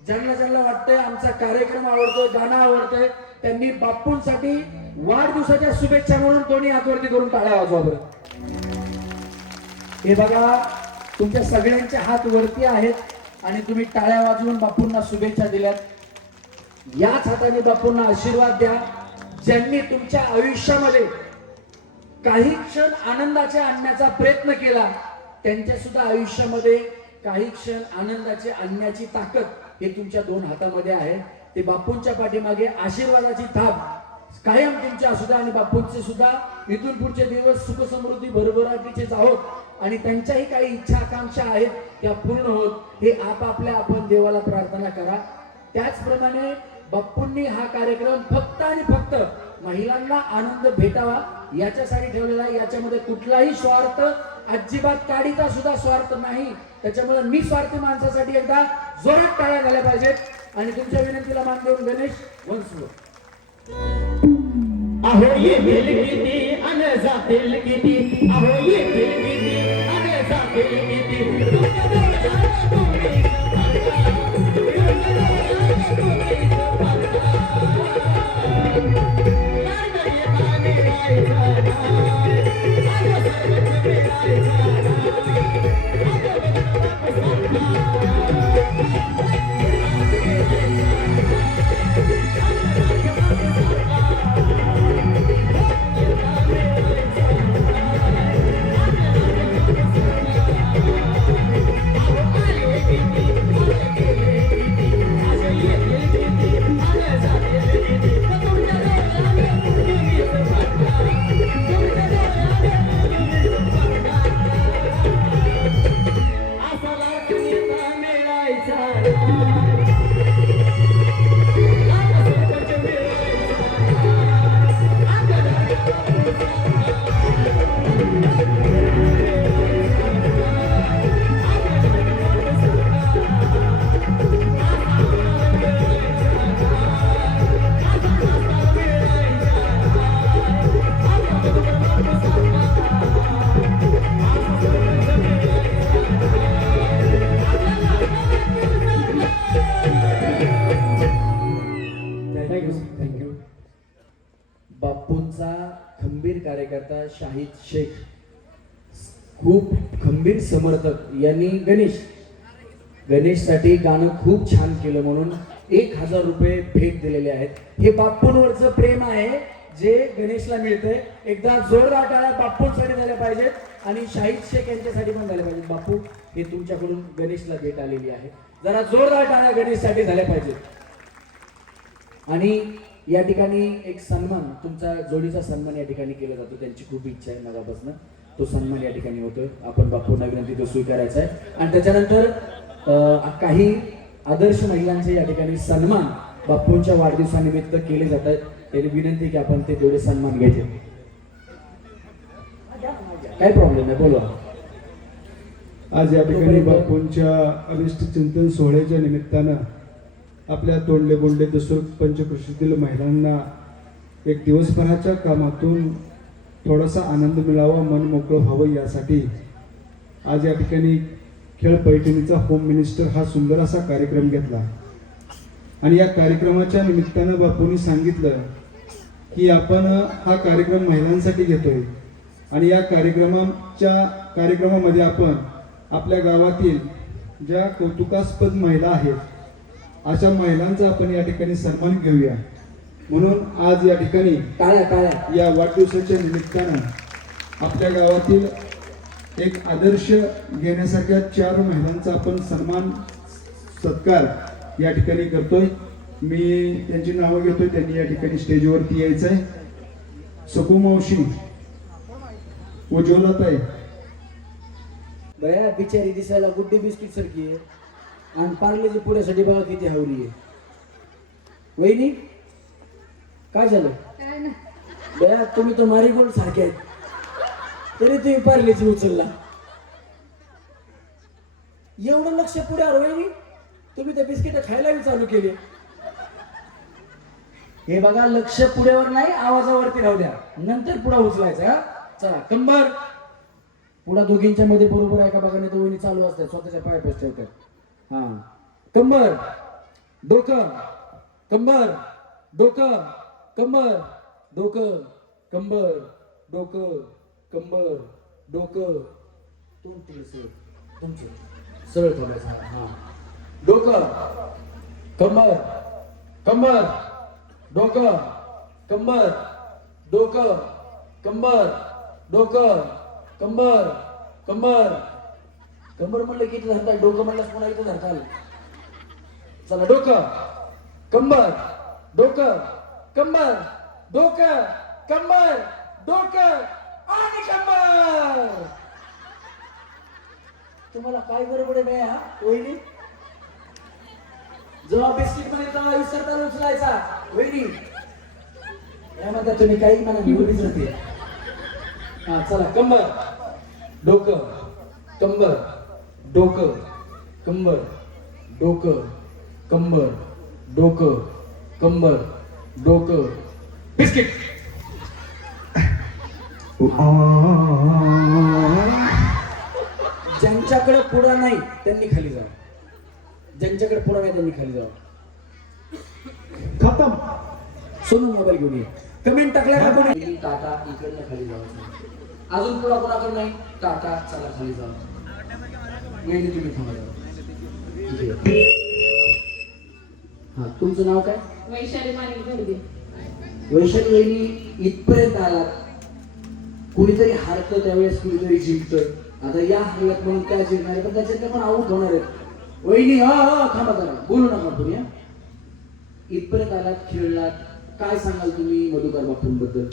ज्यांना वाटतंय आमचा कार्यक्रम आवडतोय, गाणं आवडतंय, त्यांनी बापूंसाठी वाढदिवसाच्या शुभेच्छा म्हणून दोन्ही हातवरती करून टाळ्या वाजवा बरं. हे बघा, तुमच्या सगळ्यांचे हात वरती आहेत आणि तुम्ही टाळ्या वाजवून बापूंना शुभेच्छा दिल्यात. याच हाताने बापूंना आशीर्वाद द्या. ज्यांनी तुमच्या आयुष्यामध्ये काही क्षण आनंदाचे आणण्याचा प्रयत्न केला, त्यांच्या सुद्धा आयुष्यामध्ये काही क्षण आनंदाचे आणण्याची ताकद हे तुमच्या 2 हातामध्ये आहे. ते बापूंच्या पाठीमागे आशीर्वादाची थाप कायम तुमच्या असू द्या. आणि बापूंचे सुद्धा इथून पुढचे दिवस सुख समृद्धी भरभराटीचेच आहोत आणि त्यांच्याही काही इच्छा आकांक्षा आहेत त्या पूर्ण होत. हे आपापल्या आपण देवाला प्रार्थना करा. त्याचप्रमाणे बापूंनी हा कार्यक्रम फक्त आणि फक्त महिलांना आनंद भेटावा याच्यासाठी ठेवलेला आहे. याच्यामध्ये कुठलाही स्वार्थ अजिबात काडीचा सुद्धा स्वार्थ नाही. त्याच्यामुळे निस्वार्थी माणसासाठी एकदा जोरात टाळ्या झाल्या पाहिजेत आणि तुमच्या विनंतीला मान देऊन गणेश वन्स मोर. अहो येतील किती अन जातील किती, अहो येतील किती अन जातील किती. थँक्यू. बापूंचा खंबीर कार्यकर्ता शाहिद शेख, खूप खंबीर समर्थक, यांनी गणेशसाठी गाणं खूप छान केलं म्हणून 1000 रुपये भेट दिलेले आहेत. हे बापूंवरचं प्रेम आहे जे गणेशला मिळतंय. एकदा जोरदार टाळ्या बापूंसाठी झाल्या पाहिजेत आणि शाहिद शेख यांच्यासाठी पण झाल्या पाहिजेत. बापू, हे तुमच्याकडून गणेशला भेट आलेली आहे. जरा जोरदार टाळ्या गणेशसाठी झाल्या पाहिजेत. आणि या ठिकाणी एक सन्मान, तुमचा जोडीचा सन्मान या ठिकाणी केला जातो. त्यांची खूप इच्छा आहे मगापासून, तो सन्मान या ठिकाणी होतोय. आपण बापूंना विनंती तो स्वीकारायचा आहे. आणि त्याच्यानंतर काही आदर्श महिलांचे या ठिकाणी सन्मान बापूंच्या वाढदिवसानिमित्त केले जात आहेत. त्याची विनंती की आपण ते तेवढे सन्मान घ्यायचे. काय प्रॉब्लेम आहे, बोलवा. आज या ठिकाणी बापूंच्या अनिष्ट चिंतन सोहळ्याच्या निमित्तानं आपल्या तोंडले बोंडले दसूर पंचकृषीतील महिलांना एक दिवसभराच्या कामातून थोडासा आनंद मिळावा, मन मोकळं व्हावं यासाठी आज या ठिकाणी खेळ पैठणीचा होम मिनिस्टर हा सुंदर असा कार्यक्रम घेतला. आणि या कार्यक्रमाच्या निमित्तानं बापूंनी सांगितलं की आपण हा कार्यक्रम महिलांसाठी घेतोय आणि या कार्यक्रमामध्ये आपण आपल्या गावातील ज्या कौतुकास्पद महिला आहेत अशा महिलांचा आपण या ठिकाणी सन्मान घेऊया. म्हणून आज या ठिकाणी या वाढदिवसाच्या निमित्तानं आपल्या गावातील एक आदर्श घेण्यासारख्या 4 महिलांचा आपण सन्मान सत्कार या ठिकाणी करतोय. मी त्यांची नावं घेतोय, त्यांनी या ठिकाणी स्टेजवरती यायचं आहे. सकू मावशी, उज्ज्वलाताई, बया बिचारी दिसायला गुड्डी बिस्किट सारखी आहे आणि पार्लेची पुण्यासाठी बघा किती हवली आहे. वहिनी, काय झालं? बया तुम्ही तर मारीगोल्ड सारखे आहेत, तरी तुम्ही पार्लेची उचलला. एवढं लक्ष पुढे आलो वहिनी. तुम्ही ते बिस्किट खायला चालू केले. हे बघा, लक्ष पुढेवर नाही, आवाजावरती राहू द्या, नंतर पुढे उचलायचं. हा चला, कंबर पुढा दोघींच्या मध्ये बरोबर आहे का बघा, नाही तर वहिनी चालू असतात स्वतःच्या पायापाशी ठेवतात. हा, कंबर डोकं, कंबर डोकं, कंबर डोकं, कंबर डोकं, कंबर डोकं. तुमचं सरळ ठेवायचं. हा, डोकं, कंबर, कंबर डोकं, कंबर डोकं, कंबर डोकं, कंबर कंबर कंबर म्हणलं किती धरताय, डोकं म्हणलं पुन्हा इथं धरताल. चला, डोकं, कंबर डोकं, कंबर डोकं, कंबर डोकं आणि कंबर. तुम्हाला काय गडबड आहे हा वहिनी? जेव्हा बिस्किट मध्ये तेव्हा विसरताना उचलायचा वहिनी. यामध्ये तुम्ही काही म्हणा निवडीच होते. हा चला, कंबर डोकं, कंबर डोकं, कंबर डोकं, कंबर डोकं, कंबर डोकं. बिस्किट. ज्यांच्याकडे पुढा नाही त्यांनी खाली जावं, ज्यांच्याकडे पुढा नाही त्यांनी खाली जावं. खतम. सोनू मोबाईल घेऊन ये. कमेंट टाकल्या का कोणी? टाटा इकडनं खाली जावं. अजून पुढा कोणाकडे नाही? टाटा चला खाली जावं. नाही तुम्ही थांबा जावं. हा, तुमचं नाव काय? वैशाली माणिक घरगे. वैशाली वहिनी, इथपर्यंत आलात. कुणीतरी हारतं त्यावेळेस कुणीतरी जिंकतं. आता या हल्ल्यात म्हणून काय जिंकणार, पण त्याच्यात पण आऊट होणार आहेत. वहिनी हा थांबा जरा, बोलू नका तुम्ही. इथपर्यंत आलात, खेळलात, काय सांगाल तुम्ही मधुकर बापूंबद्दल?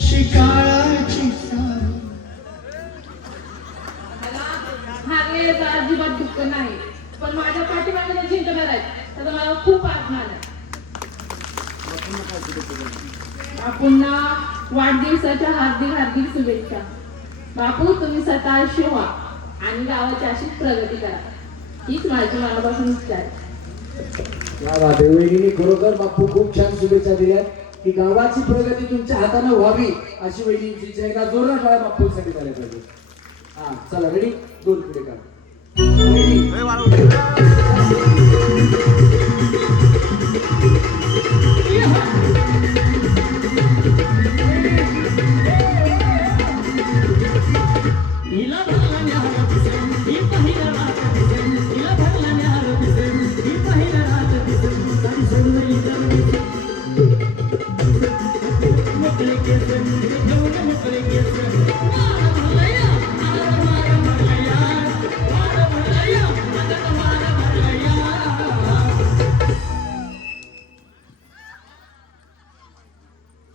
हारलेलं अजिबात दुःख नाही, पण माझ्या पाठीमागे जिंकणार आहेत त्याचा मला खूप अभिमान आहे. बापूंना वाढदिवसाच्या हार्दिक हार्दिक शुभेच्छा. बापू, तुम्ही स्वतः शिवा आणि गावाची अशीच प्रगती करा, हीच माझी मनापासून इच्छा आहे. या वहिनी खरोखर बापू खूप छान शुभेच्छा दिल्यात की गावाची प्रगती तुमच्या हाताने व्हावी अशी वहिनींची इच्छा. एकदा जोरदार टाळ्या बापूंसाठी झाल्या पाहिजे. हा चला, रेडी, दोन पुढे का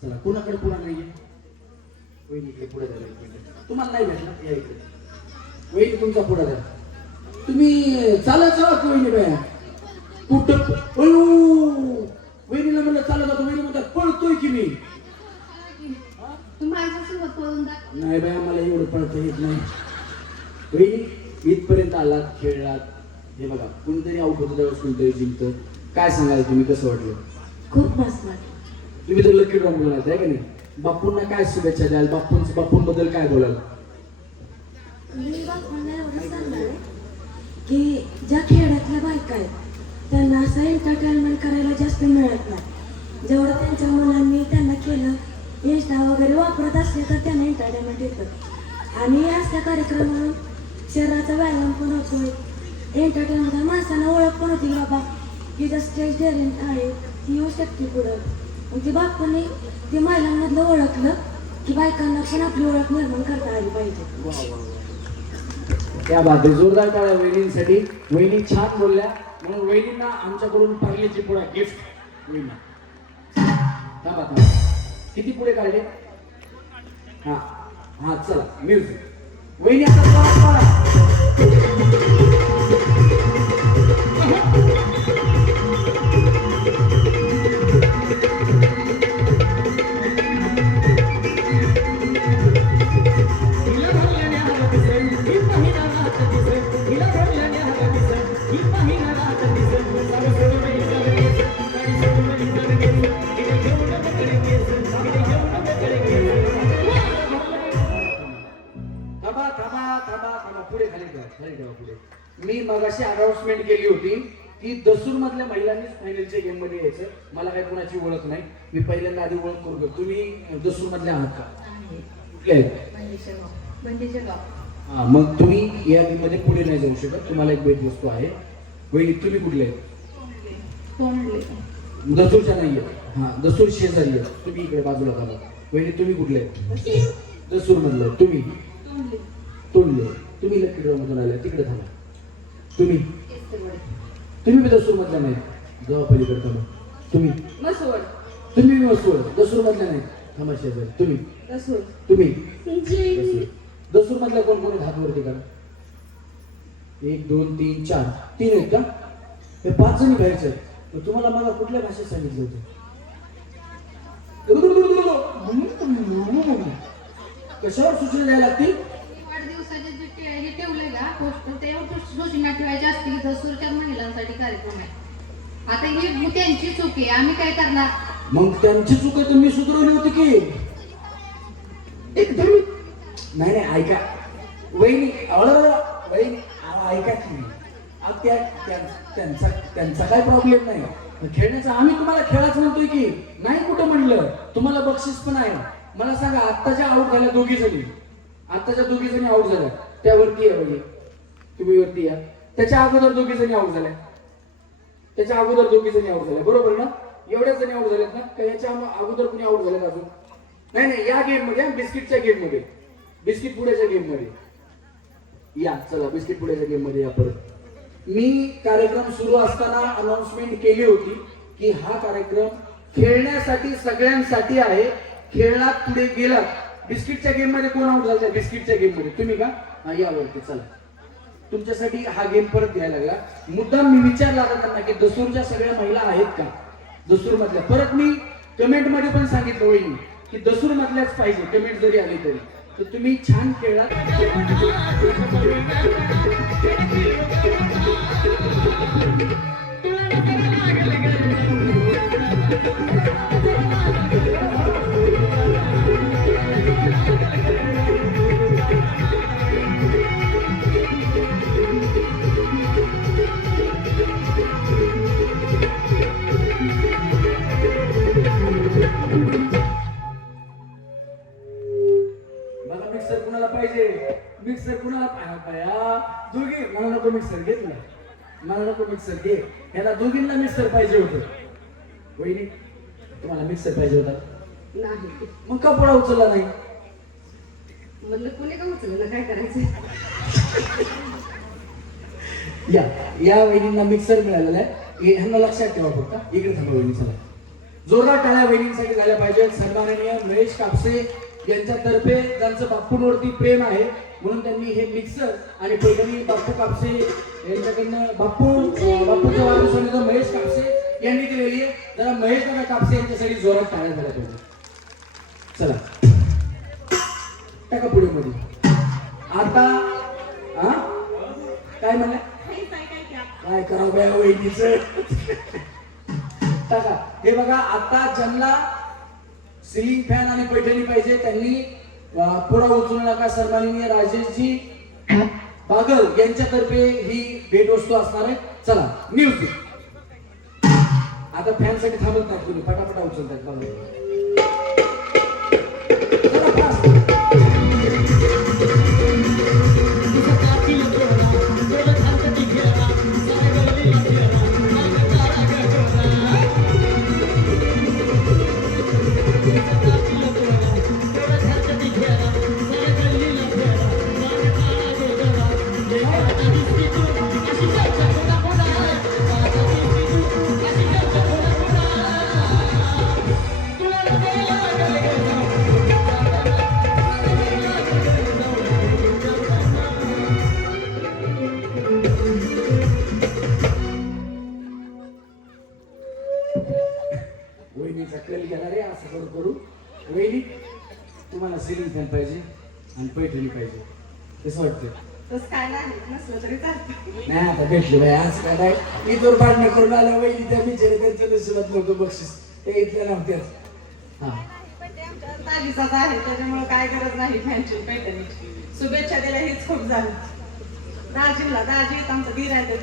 चला, कोणाकडे पुढा नाहीये? वहिनीकडे पुढे द्या. तुम्हाला नाही भेटला, या इकडे. वहिनी तुमचा पुढा द्या. तुम्ही चालत जावा की वहिनी बाया? कुठं वहिनीला म्हणलं चालत जातो, वहिनी म्हणतात पळतोय की मी. माझ्यासोबत पळून दाखव. नाही बाया, मला एवढं पळता येत नाही. वहिनी इथपर्यंत आलात, खेळलात, हे बघा कुणीतरी आउट होतं त्यावेळेस कुणीतरी जिंकतं. काय सांगाल तुम्ही, कसं वाटलं? खूप मस्त वाटलं. तुम्ही तर लकी ड्रॉ बोलाल आहे का नाही? बापूंना काय शुभेच्छा द्याल? बापूंबद्दल काय बोलाल? मी बापूंना एवढं सांगणार आहे की ज्या खेड्यातल्या बायका आहेत त्यांना असं एंटरटेनमेंट करायला जास्त मिळत नाही. जेवढं त्यांच्या मुलांनी त्यांना केलं, इंस्टा वगैरे वापरत असले तर त्यांना एंटरटेनमेंट येतं. आणि अशा कार्यक्रमातून शरीराचा व्यायाम पण होतोय, एंटरटेनमेंट, माणसांना ओळख पण होती बाबा ही जर स्टेज डेअरिंग आहे ती येऊ शकते पुढं. मग ती बापूंनी ते महिलांमधलं ओळखलं की बायकांना पण आपली ओळख निर्माण करता आली पाहिजे. त्या बात आहे. जोरदार टाळ्या वहिनींसाठी. वहिनी छान बोलल्या, म्हणून वहिनींना आमच्याकडून पार्लेची पुढा गिफ्ट. वहिनी थांबा, किती पुढे काढले? हा हा चला, म्युझिक. वहिनी आता ही महिलांनीच फायनलच्या गेम मध्ये यायचं. मला काही कोणाची ओळख नाही. मी पहिल्यांदा आधी ओळख करू. तुम्ही दसूर मधल्या आहात का? कुठले आहेत? हा, मग तुम्ही या गेम मध्ये पुढे नाही जाऊ शकत. तुम्हाला एक भेट वस्तू आहे. वहिनी तुम्ही कुठले आहेत? दसूरच्या नाहीये. हा, दसूर शेजारी आहे. तुम्ही इकडे बाजूला करा. वहिनी तुम्ही कुठले आहेत? दसूर मधले. तुम्ही तोंडले. तुम्ही लकी ड्रॉ मधून आले. तिकडे थांबा. तुम्ही बी दसूर मधल्या नाही. जावा पलीकडे थांबा. तुम्ही तुम्ही मसूर दसूर मधल्या नाही. थांबा शेजारी. तुम्ही दसूर मधल्या कोण कोण हात वरती करा. 1 2 3 4 3 आहेत का? हे 5 जणी बाहेरचे आहेत. तर तुम्हाला मला कुठल्या भाषेत सांगितलं होतं? कशावर सूचना द्यायला लागतील? वाढदिवसाचे जे हे ठेवले का पोस्टर ते सूचना ठेवायची असते की दसूरच्या महिलांसाठी कार्यक्रम आहे. आता ही त्यांची चूक आहे. आम्ही काय करणार? मग त्यांची चूक आहे. तुम्ही सुधारवली होती की एकदम नाही ऐका वहिनी. वहिनी ऐका की त्यांचा काय प्रॉब्लेम नाही खेळण्याचा. आम्ही तुम्हाला खेळाच म्हणतोय की नाही. कुठं म्हणलं? तुम्हाला बक्षीस पण आहे. मला सांगा आत्ताच्या आऊट झाल्या दोघी जणी आऊट झाल्या. त्यावरती या म्हणजे तुम्ही वरती या. त्याच्या अगोदर दोघी जणी आऊट झाल्या. बरोबर ना? एवढ्याच जणी आऊट झाल्यात ना? का याच्या अगोदर कोणी आऊट झाल्यात अजून? नाही या गेम मध्ये, बिस्किटच्या गेम मध्ये, बिस्किट पुड्याच्या गेम मध्ये या. चला बिस्किट पुड्याच्या गेम मध्ये या परत. मी कार्यक्रम सुरू असताना अनाउन्समेंट केली होती की हा कार्यक्रम खेळण्यासाठी सगळ्यांसाठी आहे. खेळात पुढे गेलात. बिस्किटच्या गेम मध्ये कोण आऊट झालं? बिस्किटच्या गेम मध्ये तुम्ही का? यावरती चला. तुमच्यासाठी हा गेम परत घ्यायला लागला. मुद्दाम मी विचारला होता त्यांना की दसूरच्या सगळ्या महिला आहेत का? दसूर मधल्या. परत मी कमेंट मध्ये पण सांगितलं वहिनी की दसूर मधल्याच पाहिजे. कमेंट जरी आली तरी. तर तुम्ही छान खेळलात. मिक्सर कुणाला पाहिजे? मिक्सर कुणाला दोघी. मला नको मिक्सर घे. मला नको मिक्सर घे. याला दोघींना मिक्सर पाहिजे होतं. वहिनी तुम्हाला मिक्सर पाहिजे होता? नाही. मग का पोळा उचलला नाही? म्हणलं कोणी का उचललं? काय करायचं? या वहिनींना मिक्सर मिळालेला आहे. ह्यांना लक्षात ठेवा फक्त. इकडे थांबा वहिनी. चला जोरदार टाळ्या वहिनींसाठी झाल्या पाहिजेत. सन्माननीय महेश कापसे यांच्यातर्फे त्यांचं बापूंवरती प्रेम आहे म्हणून त्यांनी हे मिक्सर आणि पैठणी बापू कापसे यांच्याकडनं बापूच्या वाढदिवसानिमित्त महेश कापसे यांनी दिलेली आहे. जरा महेश कापसे यांच्यासाठी जोरात टाळ्या झाल्या पाहिजे. चला टाका पुढे मध्ये. आता काय म्हणलं? काय करावं बाया वहिनीचं? टाका. हे बघा आता ज्यांना सिलिंग फॅन आणि पैठणी पाहिजे त्यांनी पुढा उचलू नका. सन्माननीय राजेशजी बागल यांच्यातर्फे ही भेटवस्तू असणार आहे. चला म्युझिक. आता फॅन साठी थांबत नाही तुम्ही. फटाफटा उचलतात बघा. वहिनीचा कल गेला रे. असं करू. वहिनी तुम्हाला सिलिंग फॅन पाहिजे आणि पैठणी पाहिजे. कसं वाटतं? तसं काय नाही. नसलं तरी चालतं. नाही आता भेटली बाई. आज काय नाही. मी दोन पाडणं करून आला वहिनी. त्या बिचारे त्यांच्या नशिबात नव्हतं बक्षीस. ते इथल्या नव्हत्याच. हा तालीचाच आहे त्याच्यामुळे काय गरज नाही फॅनची पैठणीची. शुभेच्छा दिल्या हेच खूप झालं. दाजीला. दाजी आमचं धीर आहे.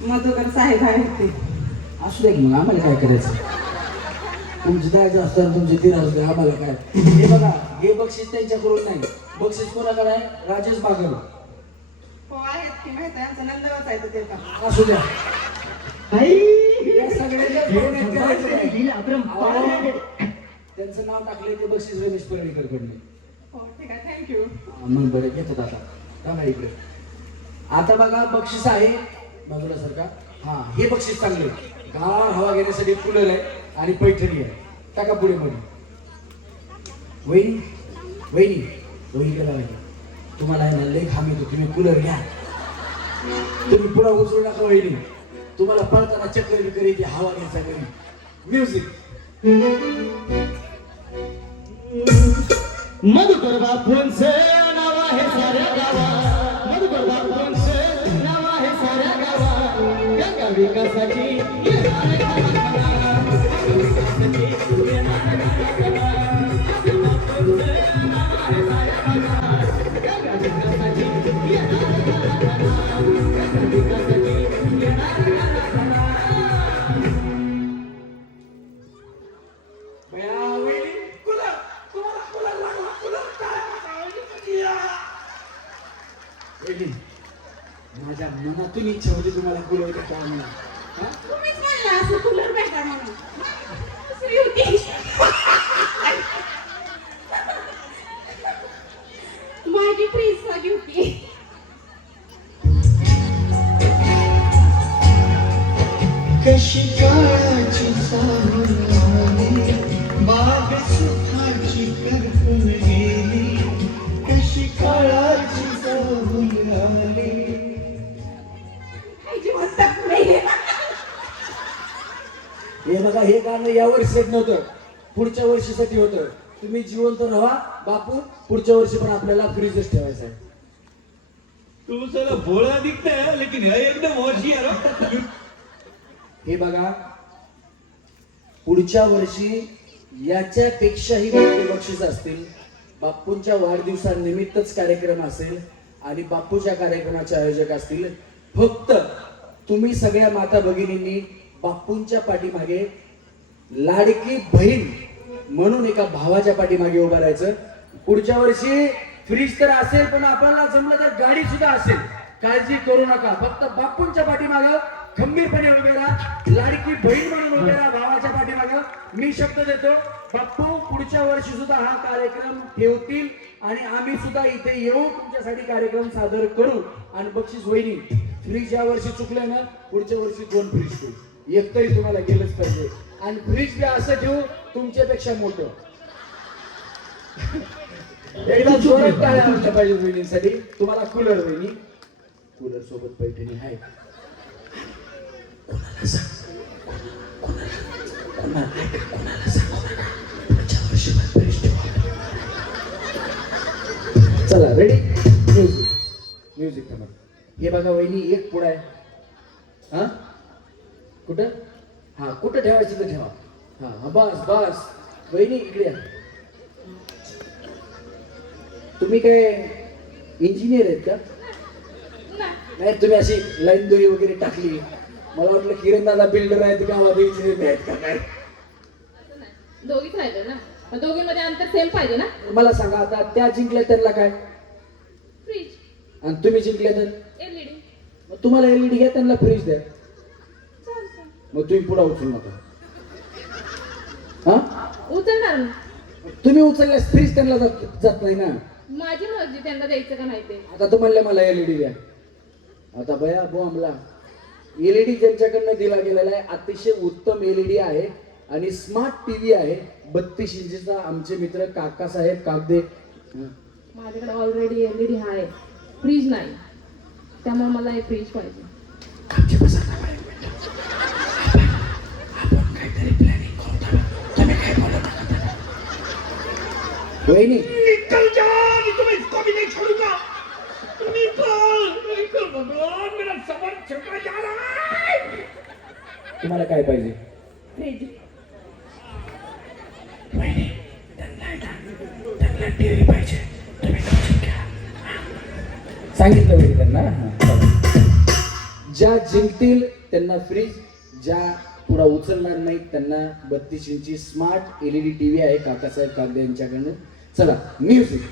मधुकर साहेब आहेत ते. असू दे की मग आम्हाला काय करायचं. तुमची द्यायचं असतं तुमची तीन असू दे आम्हाला काय. हे बघा हे बक्षीस त्यांच्याकडून नाही, बक्षीस कोणाकडे आहे? राजेश बागल. हो आहेत की माहित आहे आमचा नंदवच आहे ते का. असू द्या. आई या सगळ्यांना घेऊन एक करायचं नाही. हिला अपरंपार आहे. त्यांचं नाव टाकले ते बक्षीस रमेश परळीकर कडले. हो ठीक आहे थँक्यू. मग बरं घेतात आता. बघा इकडे आता बघा बक्षीस आहे बाजूला सरका. हा हे बक्षीस चांगले गार हवा घेण्यासाठी कूलर आहे आणि पैठणी आहे. टाका पुढे मध्ये. वहिनी वहिनी वहिनी गेला पाहिजे. तुम्हाला आहे ना लई घाम येतो, तुम्ही कूलर घ्या. तुम्ही पुढे उचलू नका वहिनी. तुम्हाला पळताना चक्कर बिकर येते हवा घ्यायचा घरी. म्युझिक. मधुकर बापूंचे नाव आहे साऱ्या गावात. मधुकर बापूंचे नाव आहे साऱ्या गावात. गंगा विकासाची येणार गावात. गंगा विकासाची येणार गावात. बापूंचे नाव आहे साऱ्या गावात. गंगा विकासाची येणार गावात. गंगा विकासाची येणार गावात. बया वहिनी कूलर तुम्हाला कूलर लागला. कूलर काय वहिनी माझ्या मनातून इच्छा होती तुम्हाला कूलर का काय म्हणून. तुम्हीच म्हणला असं कूलर भेटा म्हणून. दुसरी होती. माझी फ्रीज माझी होती. कशी काळाची सावली बाग सुखाची करपून गेली. कशी काळाची सावली हे बघा हे गाणं या वर्षीच नव्हतं, पुढच्या वर्षीसाठी होतं. तुम्ही जिवंत राहा बापू, पुढच्या वर्षी पण आपल्याला फ्रीजच ठेवायचा आहे. तू साला भोळा दिखता है लेकिन है एकदम होशियार. हे बघा पुढच्या वर्षी याच्यापेक्षाही मोठे बक्षीस असतील. बापूंच्या वाढदिवसानिमित्तच कार्यक्रम असेल आणि बापूच्या कार्यक्रमाचे आयोजक असतील. फक्त तुम्ही सगळ्या माता भगिनींनी बापूंच्या पाठीमागे लाडकी बहीण म्हणून एका भावाच्या पाठीमागे उभा राहायचं. पुढच्या वर्षी फ्रीज तर असेल पण आपल्याला जमलं तर गाडी सुद्धा असेल. काळजी करू नका. फक्त बापूंच्या पाठीमागे खंबीरपणे उभे राहा. लाडकी बहीण म्हणून उभे राहा भावाच्या पाठीमागे. मी शब्द देतो बापू पुढच्या वर्षी सुद्धा हा कार्यक्रम ठेवतील आणि आम्ही सुद्धा इथे येऊ तुमच्यासाठी कार्यक्रम सादर करू. आणि बक्षीस वहिनी फ्रीज या वर्षी चुकलं ना, पुढच्या वर्षी 2 फ्रीज ठेवू. एक तरी तुम्हाला गेलंच पाहिजे. आणि फ्रीज बी असं ठेवू तुमच्यापेक्षा मोठं. एकदा जोरात टाळ्या वाजल्या पाहिजे वहिनींसाठी. तुम्हाला कूलर वहिनी, कूलर सोबत पैठणी आहे. कोणाला सांगू नका. पुढच्या वर्षी फ्रीज ठेवू. चला रेडी. म्युझिक म्युझिक थांबा. हे बघा वहिनी एक पुढा आहे. हा कुठं? हा कुठं ठेवायचं तर ठेवा. हा बस बस. वहिनी इकडे या. तुम्ही काय इंजिनियर आहेत का? नाही तुम्ही अशी लाईन दोरी वगैरे टाकली. मला वाटलं किरण बिल्डर आहेत गावात इंजिनियर आहेत का काय. दोघीच राहिले ना, मग दोघींमध्ये अंतर सेम पाहिजे ना. मला सांगा आता त्या जिंकल्या त्यांना काय फ्रीज आणि तुम्ही जिंकल्या तर एलईडी मग तुम्हाला एलईडी घ्या त्यांना फ्रीज द्या. मग तुम्ही पुढे उचलू नका. हा उचलणार ना. तुम्ही उचलल्यास फ्रीज त्यांना जात नाही ना. माझी मर्जी त्यांना द्यायचं का नाही ते. आता तू म्हणले मला एलईडी द्या. आता बया बोंबला. एलईडी ज्यांच्याकडनं दिला गेलेला आहे अतिशय उत्तम एलईडी आहे आणि स्मार्ट टीव्ही आहे. 32 इंचीचा. आमचे मित्र काकासाहेब कागदे. माझ्याकडे ऑलरेडी एलईडी आहे, फ्रीज नाही. त्यामुळे मला हे फ्रीज पाहिजे. आपण काहीतरी प्लॅनिंग करतो. तुम्ही काय बोलत नका. वहिनी निकल जा. मैं तुम्हें इसको भी नहीं छोड़ूंगा. निकल भगवान मेरा सबर चुका जा रहा है. तुम्हाला काय पाहिजे? फ्रीज. वहिनी त्यांना टीव्ही पाहिजे. तुम्ही समजून घ्या. सांगितलं वहिनी त्यांना. ज्या जिंकतील त्यांना फ्रीज, ज्या पुढा उचलणार नाहीत त्यांना 32 इंची स्मार्ट LED TV आहे काकासाहेब कागदे यांच्याकडनं. चला म्युझिक.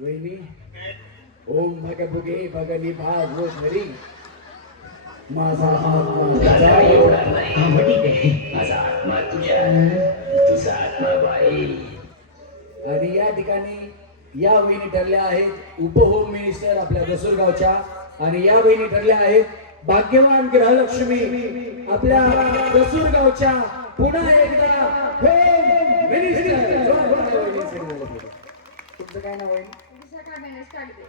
वहिनी ओम भगभुगे भगनी भाग घरी माझा आणि या ठिकाणी या वहिनी ठरल्या आहेत उपहोम मिनिस्टर आपल्या दसूरगावच्या, आणि या वहिनी ठरल्या आहेत भाग्यवान गृहलक्ष्मी आपल्या दसूरगावच्या. पुन्हा एकदा होम मिनिस्टर. तुमचं काय नाव आहे? विशाखा गणेश कागदे.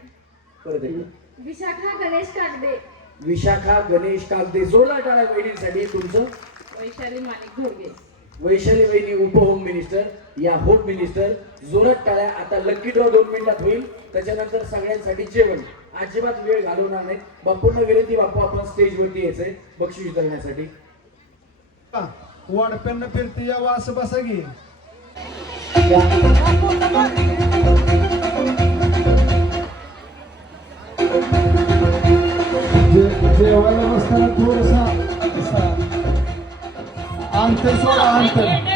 परत एकदा. विशाखा गणेश कागदे. विशाखा गणेश कागदे. जोरदार टाळ्या वहिनींसाठी. तुमचं? वैशाली माणिक घोडगे. वैशाली वहिनी उपहोम मिनिस्टर, या होम मिनिस्टर. जोरात टाळ्या. आता लकी ड्रॉ 2 मिनिटात होईल, त्याच्यानंतर सगळ्यांसाठी जेवण. अजिबात वेळ घालवणार नाही. बापूंना विनंती, बापू आपण स्टेजवरती यायचंय बक्षीस वितरण्यासाठी. वाढप्यांना फिरती यावं असं बसा की. जेवायला बसताना थोडसा अंतर सोडा, अंतर.